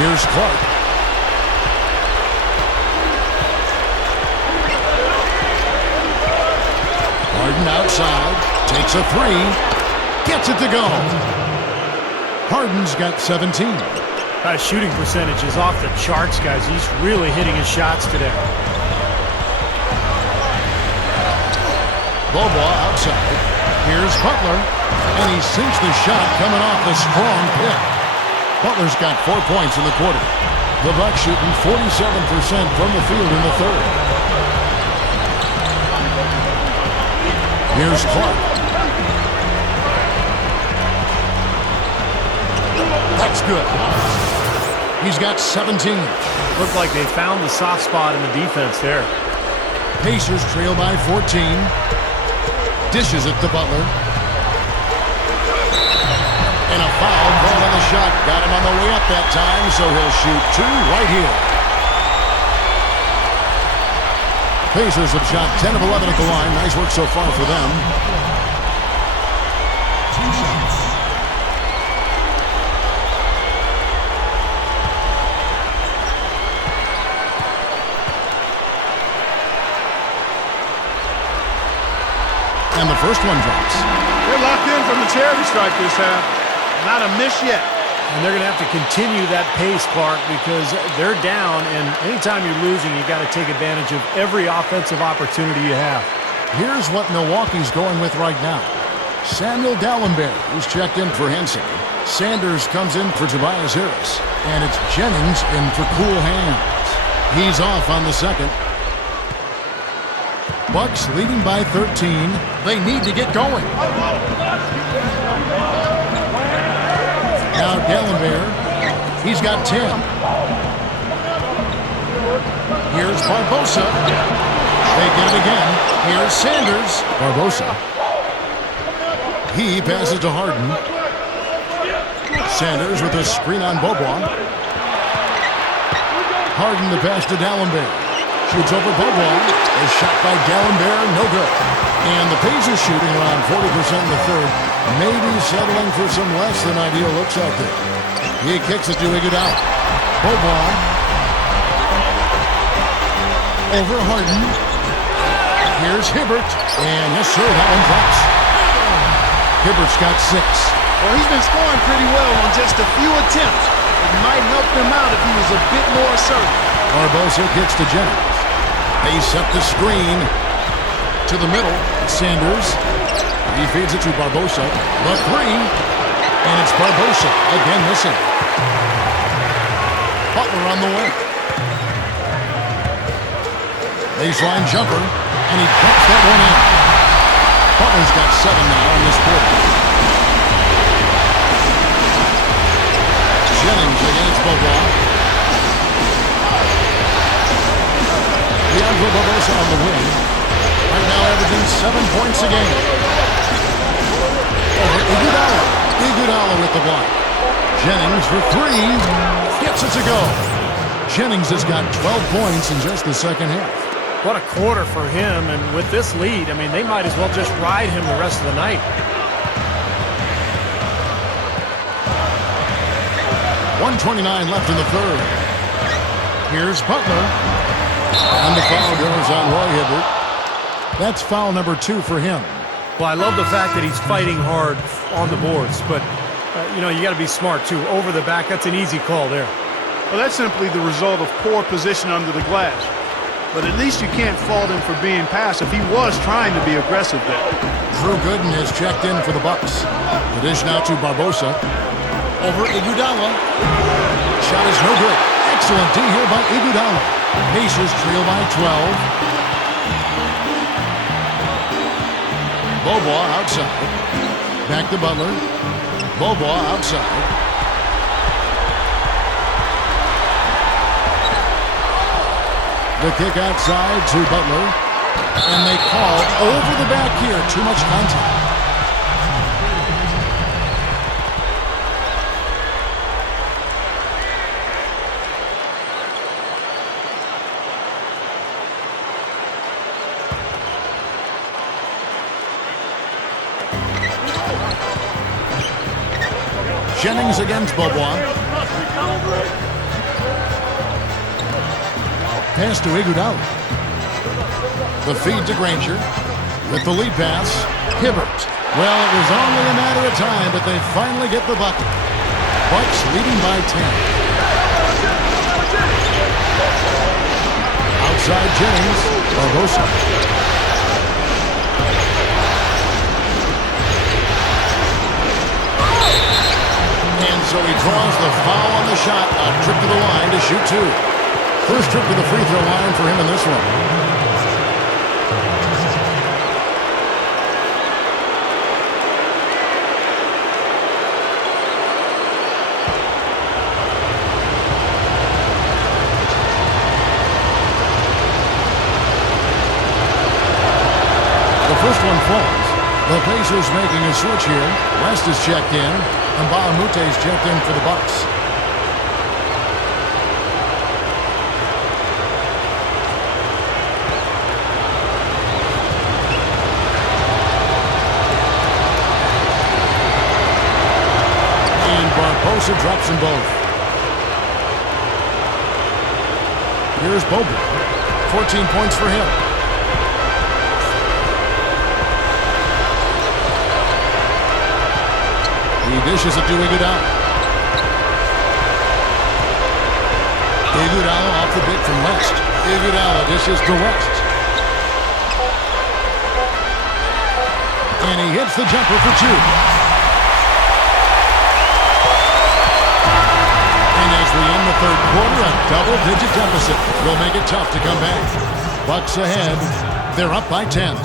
Here's Clark. Harden outside, takes a 3, gets it to go. Harden's got 17. Shooting percentage is off the charts, guys. He's really hitting his shots today. Beaubois outside. Here's Butler, and he sinks the shot coming off the strong pick. Butler's got 4 points in the quarter. The Bucks shooting 47% from the field in the 3rd. Here's Clark. That's good. He's got 17. Looked like they found the soft spot in the defense there. Pacers trail by 14. Dishes it to Butler. And a foul called on the shot. Got him on the way up that time, so he'll shoot 2 right here. Pacers have shot 10 of 11 at the line. Nice work so far for them. And the first one drops. They're locked in from the charity stripe this half. Not a miss yet. And they're going to have to continue that pace, Clark, because they're down, and anytime you're losing, you got to take advantage of every offensive opportunity you have. Here's what Milwaukee's going with right now. Samuel Dallenberg, who's checked in for Henson. Sanders comes in for Tobias Harris. And it's Jennings in for Cool Hands. He's off on the second. Bucks leading by 13. They need to get going. Now Dallenberg. He's got 10. Here's Barbosa. They get it again. Here's Sanders. Barbosa. He passes to Harden. Sanders with a screen on Bobois. Harden the pass to Dallenberg. Shoots over Bobois. A shot by Dallenberg, no good. And the Pacers shooting around 40% in the third. Maybe settling for some less than ideal looks out there. He kicks it to Iguodala. Bobois. Over Harden. Here's Hibbert. And yes, sir, that one drops. Hibbert's got 6. Well, he's been scoring pretty well on just a few attempts. It might help him out if he was a bit more assertive. Barbosa gets to Jennings. They set the screen to the middle. Sanders. He feeds it to Barbosa. The 3. And it's Barbosa. Again missing. Butler on the way. Baseline jumper. And he drops that one in. Butler's got 7 now in this quarter. Jennings against Bobois. Leandro Barbosa on the wing. Right now averaging 7 points a game. Over Iguodala. Iguodala with the block. Jennings for 3. Gets it to go. Jennings has got 12 points in just the second half. What a quarter for him, and with this lead, I mean, they might as well just ride him the rest of the night. 1:29 left in the third. Here's Butler. And the foul goes on Roy Hibbert. That's foul number 2 for him. Well, I love the fact that he's fighting hard on the boards, but, you know, you got to be smart, too. Over the back, that's an easy call there. Well, that's simply the result of poor position under the glass. But at least you can't fault him for being passive. He was trying to be aggressive there. Drew Gooden has checked in for the Bucks. The dish now to Barbosa. Over Iguodala. Shot is no good. Excellent D here by Iguodala. Pacers trail by 12. Bobois outside. Back to Butler. Bobois outside. The kick outside to Butler. And they call over the back here. Too much contact. Jennings against Bobois. Pass to Iguodala. The feed to Granger. With the lead pass, Hibbert. Well, it was only a matter of time, but they finally get the bucket. Bucks leading by 10. Outside Jennings. Barbosa. And so he draws the foul on the shot. A trip to the line to shoot 2. First trip to the free throw line for him in this one. first one falls. The Pacers making a switch here. West is checked in, and Bahamute's checked in for the Bucks. Barbosa drops them both. Here's Bobo. 14 points for him. He dishes it to Iguodala. Iguodala off the pick from West. Iguodala dishes to West. And he hits the jumper for two. As we end the third quarter, a double-digit deficit will make it tough to come back. Bucks ahead. They're up by 10.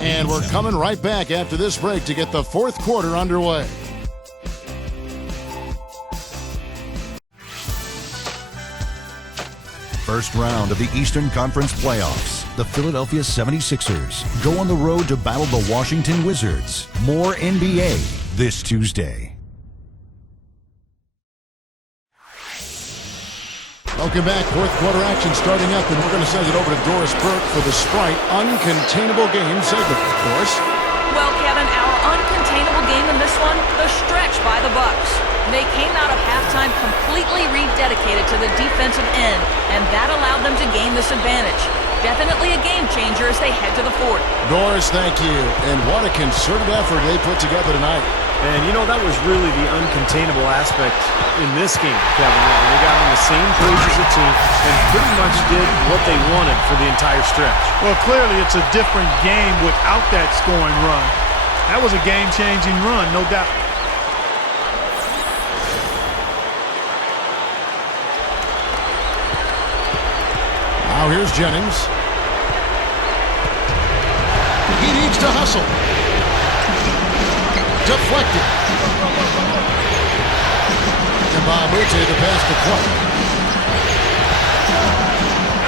And we're coming right back after this break to get the fourth quarter underway. First round of the Eastern Conference playoffs. The Philadelphia 76ers go on the road to battle the Washington Wizards. More NBA this Tuesday. Welcome back. Fourth quarter action starting up, and we're going to send it over to Doris Burke for the Sprite Uncontainable Game segment. Doris? Well, Kevin, our uncontainable game in this one, the stretch by the Bucks. They came out of halftime completely rededicated to the defensive end, and that allowed them to gain this advantage. Definitely a game changer as they head to the fourth. Doris, thank you. And what a concerted effort they put together tonight. And, you know, that was really the uncontainable aspect in this game, Kevin. They got on the same page as a team and pretty much did what they wanted for the entire stretch. Well, clearly it's a different game without that scoring run. That was a game-changing run, no doubt. Now here's Jennings. He needs to hustle. Deflected. And Bahamute to pass to Clark.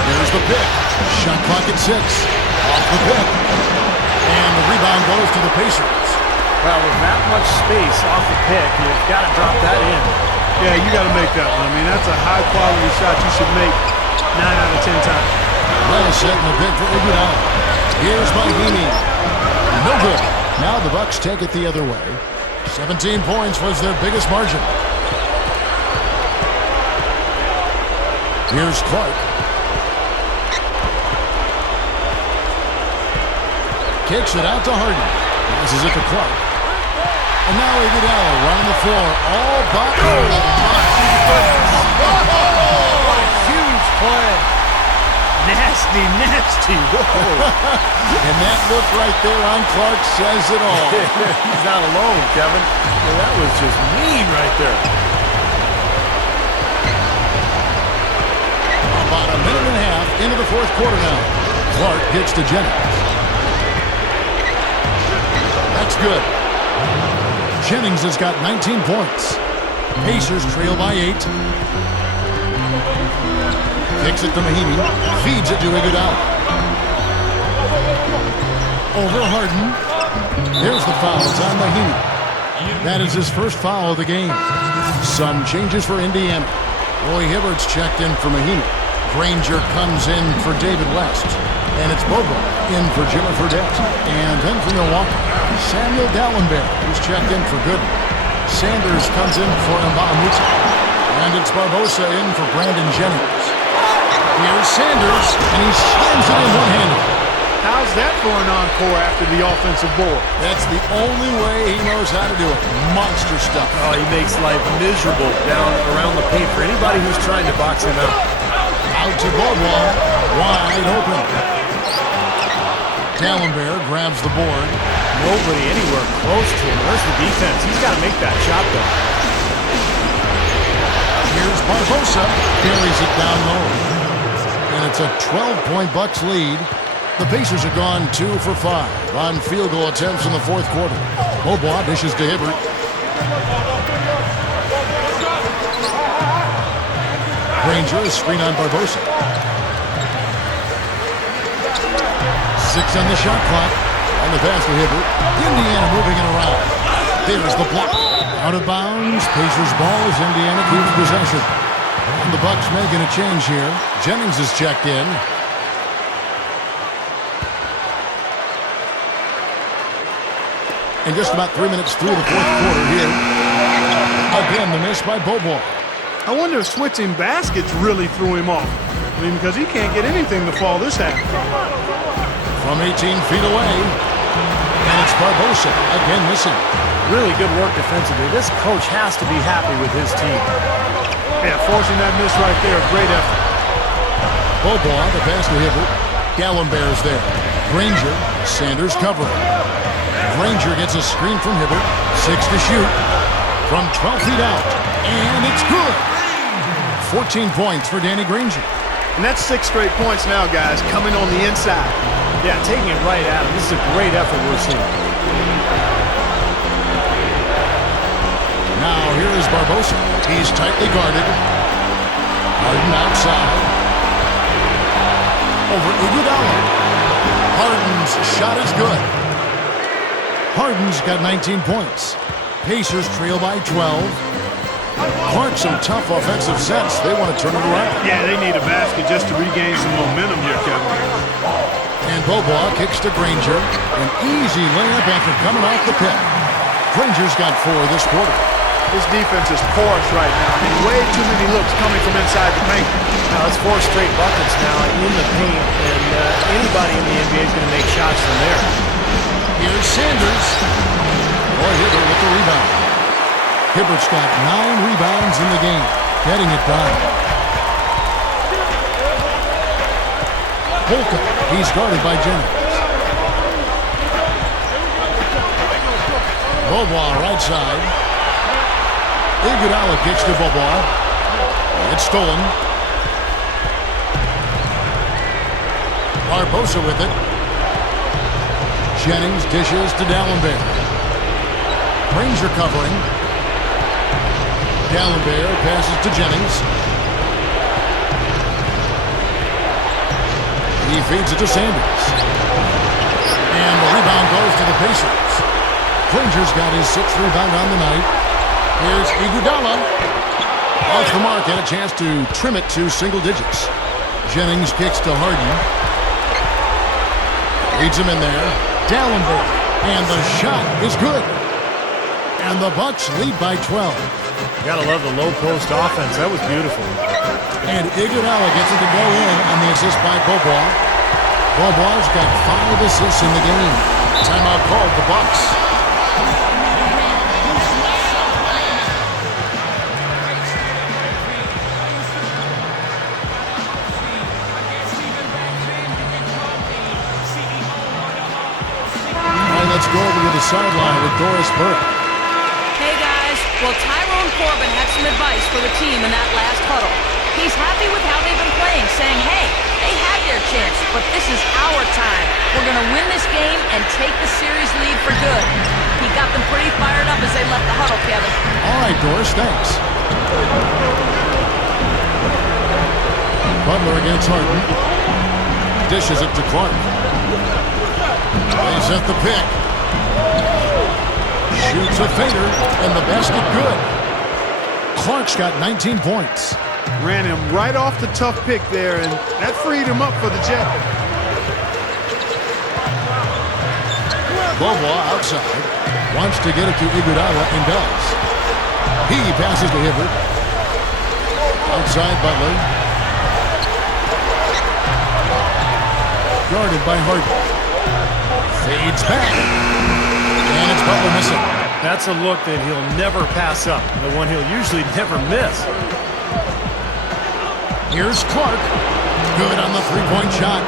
There's the pick. Shot clock at 6. Off the pick. And the rebound goes to the Pacers. Well, with that much space off the pick, you've got to drop that in. Yeah, you got to make that one. I mean, that's a high-quality shot you should make 9 out of 10 times. Well set in the pick for Iguodala. Here's Mahimi. No good. Now the Bucks take it the other way. 17 points was their biggest margin. Here's Clark. Kicks it out to Harden. Passes it to Clark. And now Iguodala running the floor. All but... What a huge play. Nasty, nasty. Whoa. And that look right there on Clark says it all. He's not alone, Kevin. Well, that was just mean right there. About a minute and a half into the fourth quarter now. Clark gets to Jennings. That's good. Jennings has got 19 points. Pacers trail by 8. Kicks it to Mahimi. Feeds it to Iguodala. Over Harden. There's the foul. It's on Mahimi. That is his first foul of the game. Some changes for Indiana. Roy Hibbert's checked in for Mahimi. Granger comes in for David West. And it's Bobo in for Jimmy Fredette. And then for Milwaukee, Samuel Dallenberg, who's checked in for Gooden. Sanders comes in for Mbamuta. And it's Barbosa in for Brandon Jennings. Here's Sanders, and he slams it in one-handed. How's that for an encore after the offensive board? That's the only way he knows how to do it. Monster stuff. Oh, he makes life miserable down around the paint for anybody who's trying to box him out. Out to Baldwin, wide open. Dallenberg grabs the board. Nobody anywhere close to him. Where's the defense? He's got to make that shot, though. Here's Barbosa. Carries it down low. And it's a 12-point Bucks lead. The Pacers have gone 2 for 5 on field goal attempts in the fourth quarter. Bobois dishes to Hibbert. Granger is screen on Barbosa. 6 on the shot clock. And the pass to Hibbert. Indiana moving it around. There's the block. Out of bounds. Pacers ball as Indiana keeps possession. And the Bucks making a change here. Jennings is checked in. And just about 3 minutes through the fourth quarter here. Again, the miss by Bobo. I wonder if switching baskets really threw him off. I mean, because he can't get anything to fall this half. From 18 feet away. And it's Barbosa again missing. Really good work defensively. This coach has to be happy with his team. Yeah, forcing that miss right there, great effort. Bobo, the pass to Hibbert. Gallenberg's there. Granger, Sanders covering. Granger gets a screen from Hibbert. 6 to shoot. From 12 feet out. And it's good. 14 points for Danny Granger. And that's 6 straight points now, guys, coming on the inside. Yeah, taking it right at him. This is a great effort we're seeing. Now here is Barbosa. He's tightly guarded. Harden outside. Over Iguodala. Harden's shot is good. Harden's got 19 points. Pacers trail by 12. Clark, some tough offensive sets. They want to turn it around. Yeah, they need a basket just to regain some momentum here, Kevin. And Bobo kicks to Granger. An easy layup after coming off the pick. Granger's got 4 this quarter. His defense is porous right now. I mean, way too many looks coming from inside the paint. Now it's 4 straight buckets now in the paint, and anybody in the NBA is going to make shots from there. Here's Sanders. Boy, Hibbert with the rebound. Hibbert's got 9 rebounds in the game, getting it done. Polka, he's guarded by Jennings. Bobois right side. Iguodala kicks to Bobois. It's stolen. Barbosa with it. Jennings dishes to Dallenberg. Granger covering. Dallenberg passes to Jennings. He feeds it to Sanders. And the rebound goes to the Pacers. Granger's got his 6th rebound on the night. Here's Iguodala. Off the mark and a chance to trim it to single digits. Jennings kicks to Harden. Leads him in there. Dallenberg. And the shot is good. And the Bucks lead by 12. You gotta love the low post offense. That was beautiful. And Iguodala gets it to go in on the assist by Bobois. Bobois got 5 assists in the game. Timeout called the Bucks. Let's go over to the sideline with Doris Burke. Hey guys, well Tyrone Corbin had some advice for the team in that last huddle. He's happy with how they've been playing, saying, hey, they had their chance, but this is our time. We're going to win this game and take the series lead for good. He got them pretty fired up as they left the huddle, Kevin. All right, Doris, thanks. Butler against Harden. Dishes it to Clark. Plays at the pick. Shoots a fader, and the basket good. Clark's got 19 points. Ran him right off the tough pick there, and that freed him up for the Jet. Bobois outside. Wants to get it to Iguodala and does. He passes to Hibbert. Outside Butler. Guarded by Harden. Fades back. And it's Butler missing. That's a look that he'll never pass up. The one he'll usually never miss. Here's Clark. Good on the three-point shot.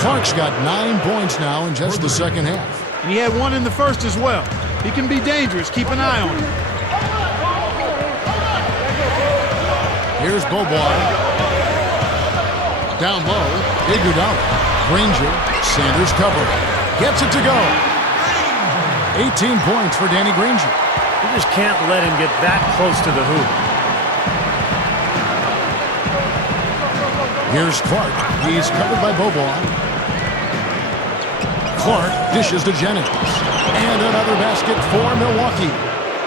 Clark's got 9 points now in just the second half. And he had 1 in the first as well. He can be dangerous. Keep an eye on him. Here's Bobois. Down low, Iguodala. Granger. Sanders covering. Gets it to go. 18 points for Danny Granger. You just can't let him get that close to the hoop. Here's Clark. He's covered by Bobois. Clark dishes to Jennings. And another basket for Milwaukee.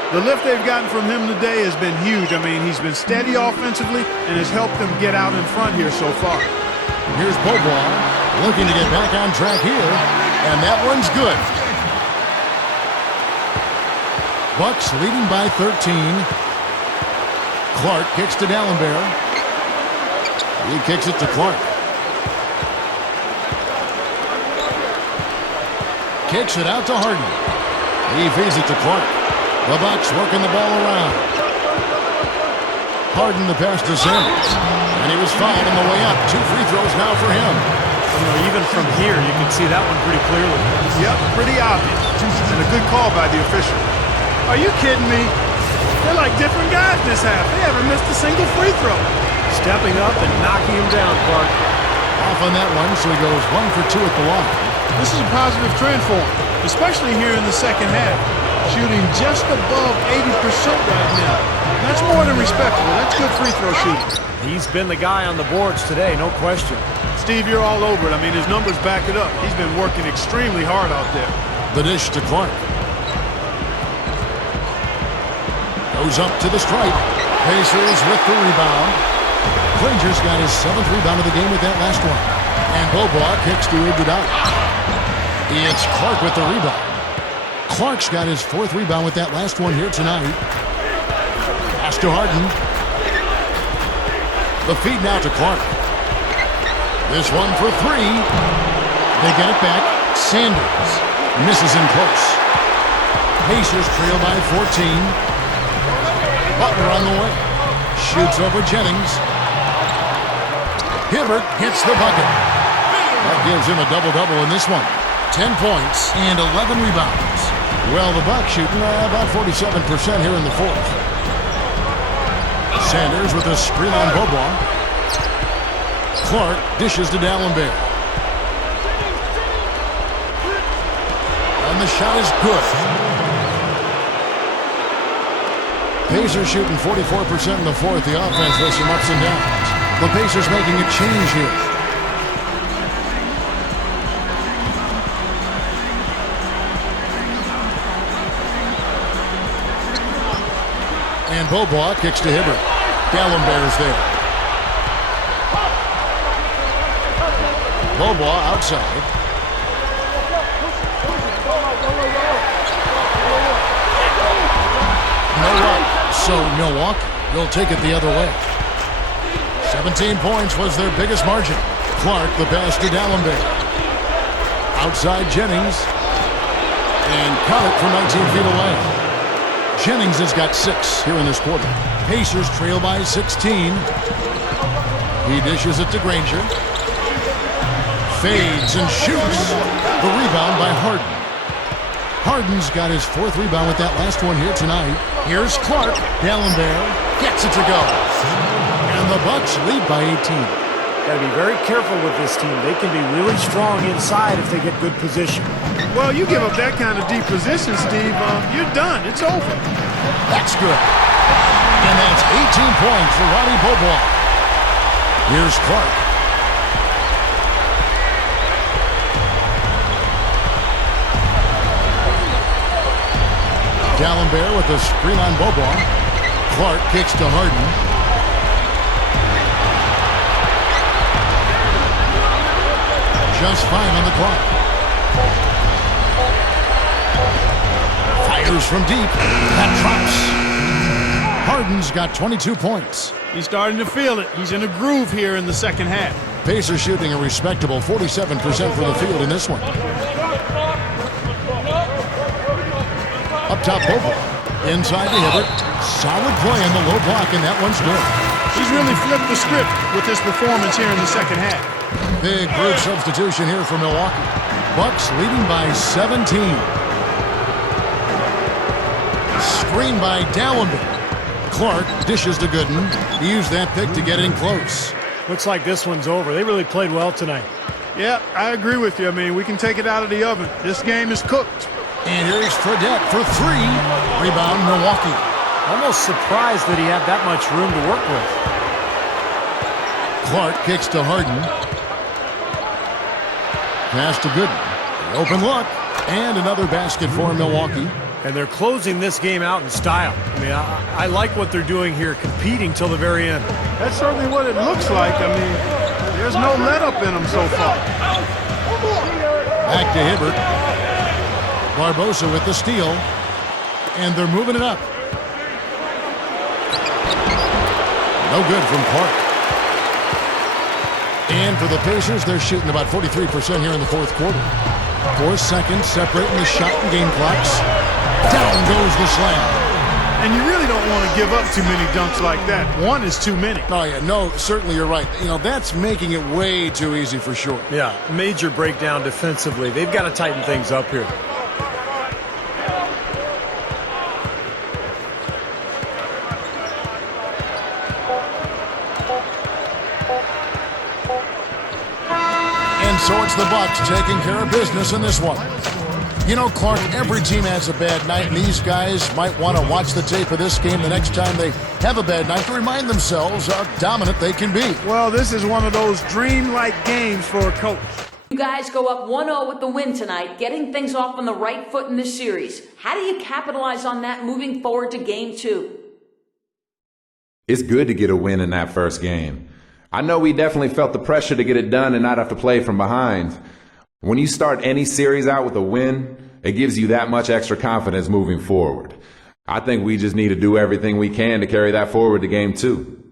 The lift they've gotten from him today has been huge. I mean, he's been steady offensively and has helped them get out in front here so far. Here's Beaubois looking to get back on track here. And that one's good. Bucks leading by 13. Clark kicks to D'Alembert. He kicks it to Clark. Kicks it out to Harden. He feeds it to Clark. The Bucks working the ball around. Harden the pass to Sanders. And he was fouled on the way up. 2 free throws now for him. You know, even from here, you can see that one pretty clearly. Yep, pretty obvious. And a good call by the official. Are you kidding me? They're like different guys this half. They haven't missed a single free throw. Stepping up and knocking him down, Clark. Off on that one, so he goes 1 for 2 at the line. This is a positive trend for him, especially here in the second half. Shooting just above 80% right now. That's more than respectable. That's good free throw shooting. He's been the guy on the boards today, no question. Steve, you're all over it. I mean, his numbers back it up. He's been working extremely hard out there. The dish to Clark. Goes up to the stripe. Pacers with the rebound. Granger's got his 7th rebound of the game with that last one. And Beaubois kicks to Iguodala. It's Clark with the rebound. Clark's got his 4th rebound with that last one here tonight. Pass to Harden. The feed now to Clark. This one for 3. They get it back. Sanders misses in close. Pacers trail by 14. Butler on the way. Shoots over Jennings. Hibbert gets the bucket. That gives him a double-double in this one. 10 points and 11 rebounds. Well, the Bucks shooting about 47% here in the 4th. Sanders with a screen on Beaubois. Clark dishes to D'Alembert. And the shot is good. Pacers shooting 44% in the 4th. The offense with some ups and downs. The Pacers making a change here. And Beaubois kicks to Hibbert. D'Alembert's there. Beaubois outside. No run. So Milwaukee will take it the other way. 17 points was their biggest margin. Clark the pass to D'Alembert. Outside Jennings. And caught it from 19 feet away. Jennings has got 6 here in this quarter. Pacers trail by 16. He dishes it to Granger. Fades and shoots. The rebound by Harden. Harden's got his 4th rebound with that last one here tonight. Here's Clark. D'Alembert gets it to go. And the Bucks lead by 18. Got to be very careful with this team. They can be really strong inside if they get good position. Well, you give up that kind of deep position, Steve, you're done. It's over. That's good. And that's 18 points for Ronnie Beaubois. Here's Clark. D'Alembert with the screen on Beaubois. Clark kicks to Harden. Just 5 on the clock. Fires from deep. That drops. Harden's got 22 points. He's starting to feel it. He's in a groove here in the second half. Pacers shooting a respectable 47% for the field in this one. Up top, Beaubois. Inside to Hibbert. Solid play in the low block, and that one's good. He's really flipped the script with his performance here in the second half. Big group substitution here for Milwaukee. Bucks leading by 17. Screen by D'Alembert. Clark dishes to Gooden. He used that pick to get in close. Looks like this one's over. They really played well tonight. Yeah, I agree with you. I mean, we can take it out of the oven. This game is cooked. And here's Fredette for 3. Rebound, Milwaukee. Almost surprised that he had that much room to work with. Clark kicks to Harden. Pass to Gooden. Open look. And another basket for Milwaukee. And they're closing this game out in style. I mean, I like what they're doing here, competing till the very end. That's certainly what it looks like. I mean, there's no let-up in them so far. Back to Hibbert. Barbosa with the steal. And they're moving it up. No good from Clark. And for the Pacers, they're shooting about 43% here in the fourth quarter. 4 seconds separating the shot and game clocks. Down goes the slam. And you really don't want to give up too many dunks like that. One is too many. Oh, yeah, no, certainly you're right. You know, that's making it way too easy for sure. Yeah, major breakdown defensively. They've got to tighten things up here. So it's the Bucks taking care of business in this one. You know, Clark, every team has a bad night, and these guys might want to watch the tape of this game the next time they have a bad night to remind themselves how dominant they can be. Well, this is one of those dream-like games for a coach. You guys go up 1-0 with the win tonight, getting things off on the right foot in this series. How do you capitalize on that moving forward to Game 2? It's good to get a win in that first game. I know we definitely felt the pressure to get it done and not have to play from behind. When you start any series out with a win, it gives you that much extra confidence moving forward. I think we just need to do everything we can to carry that forward to Game 2.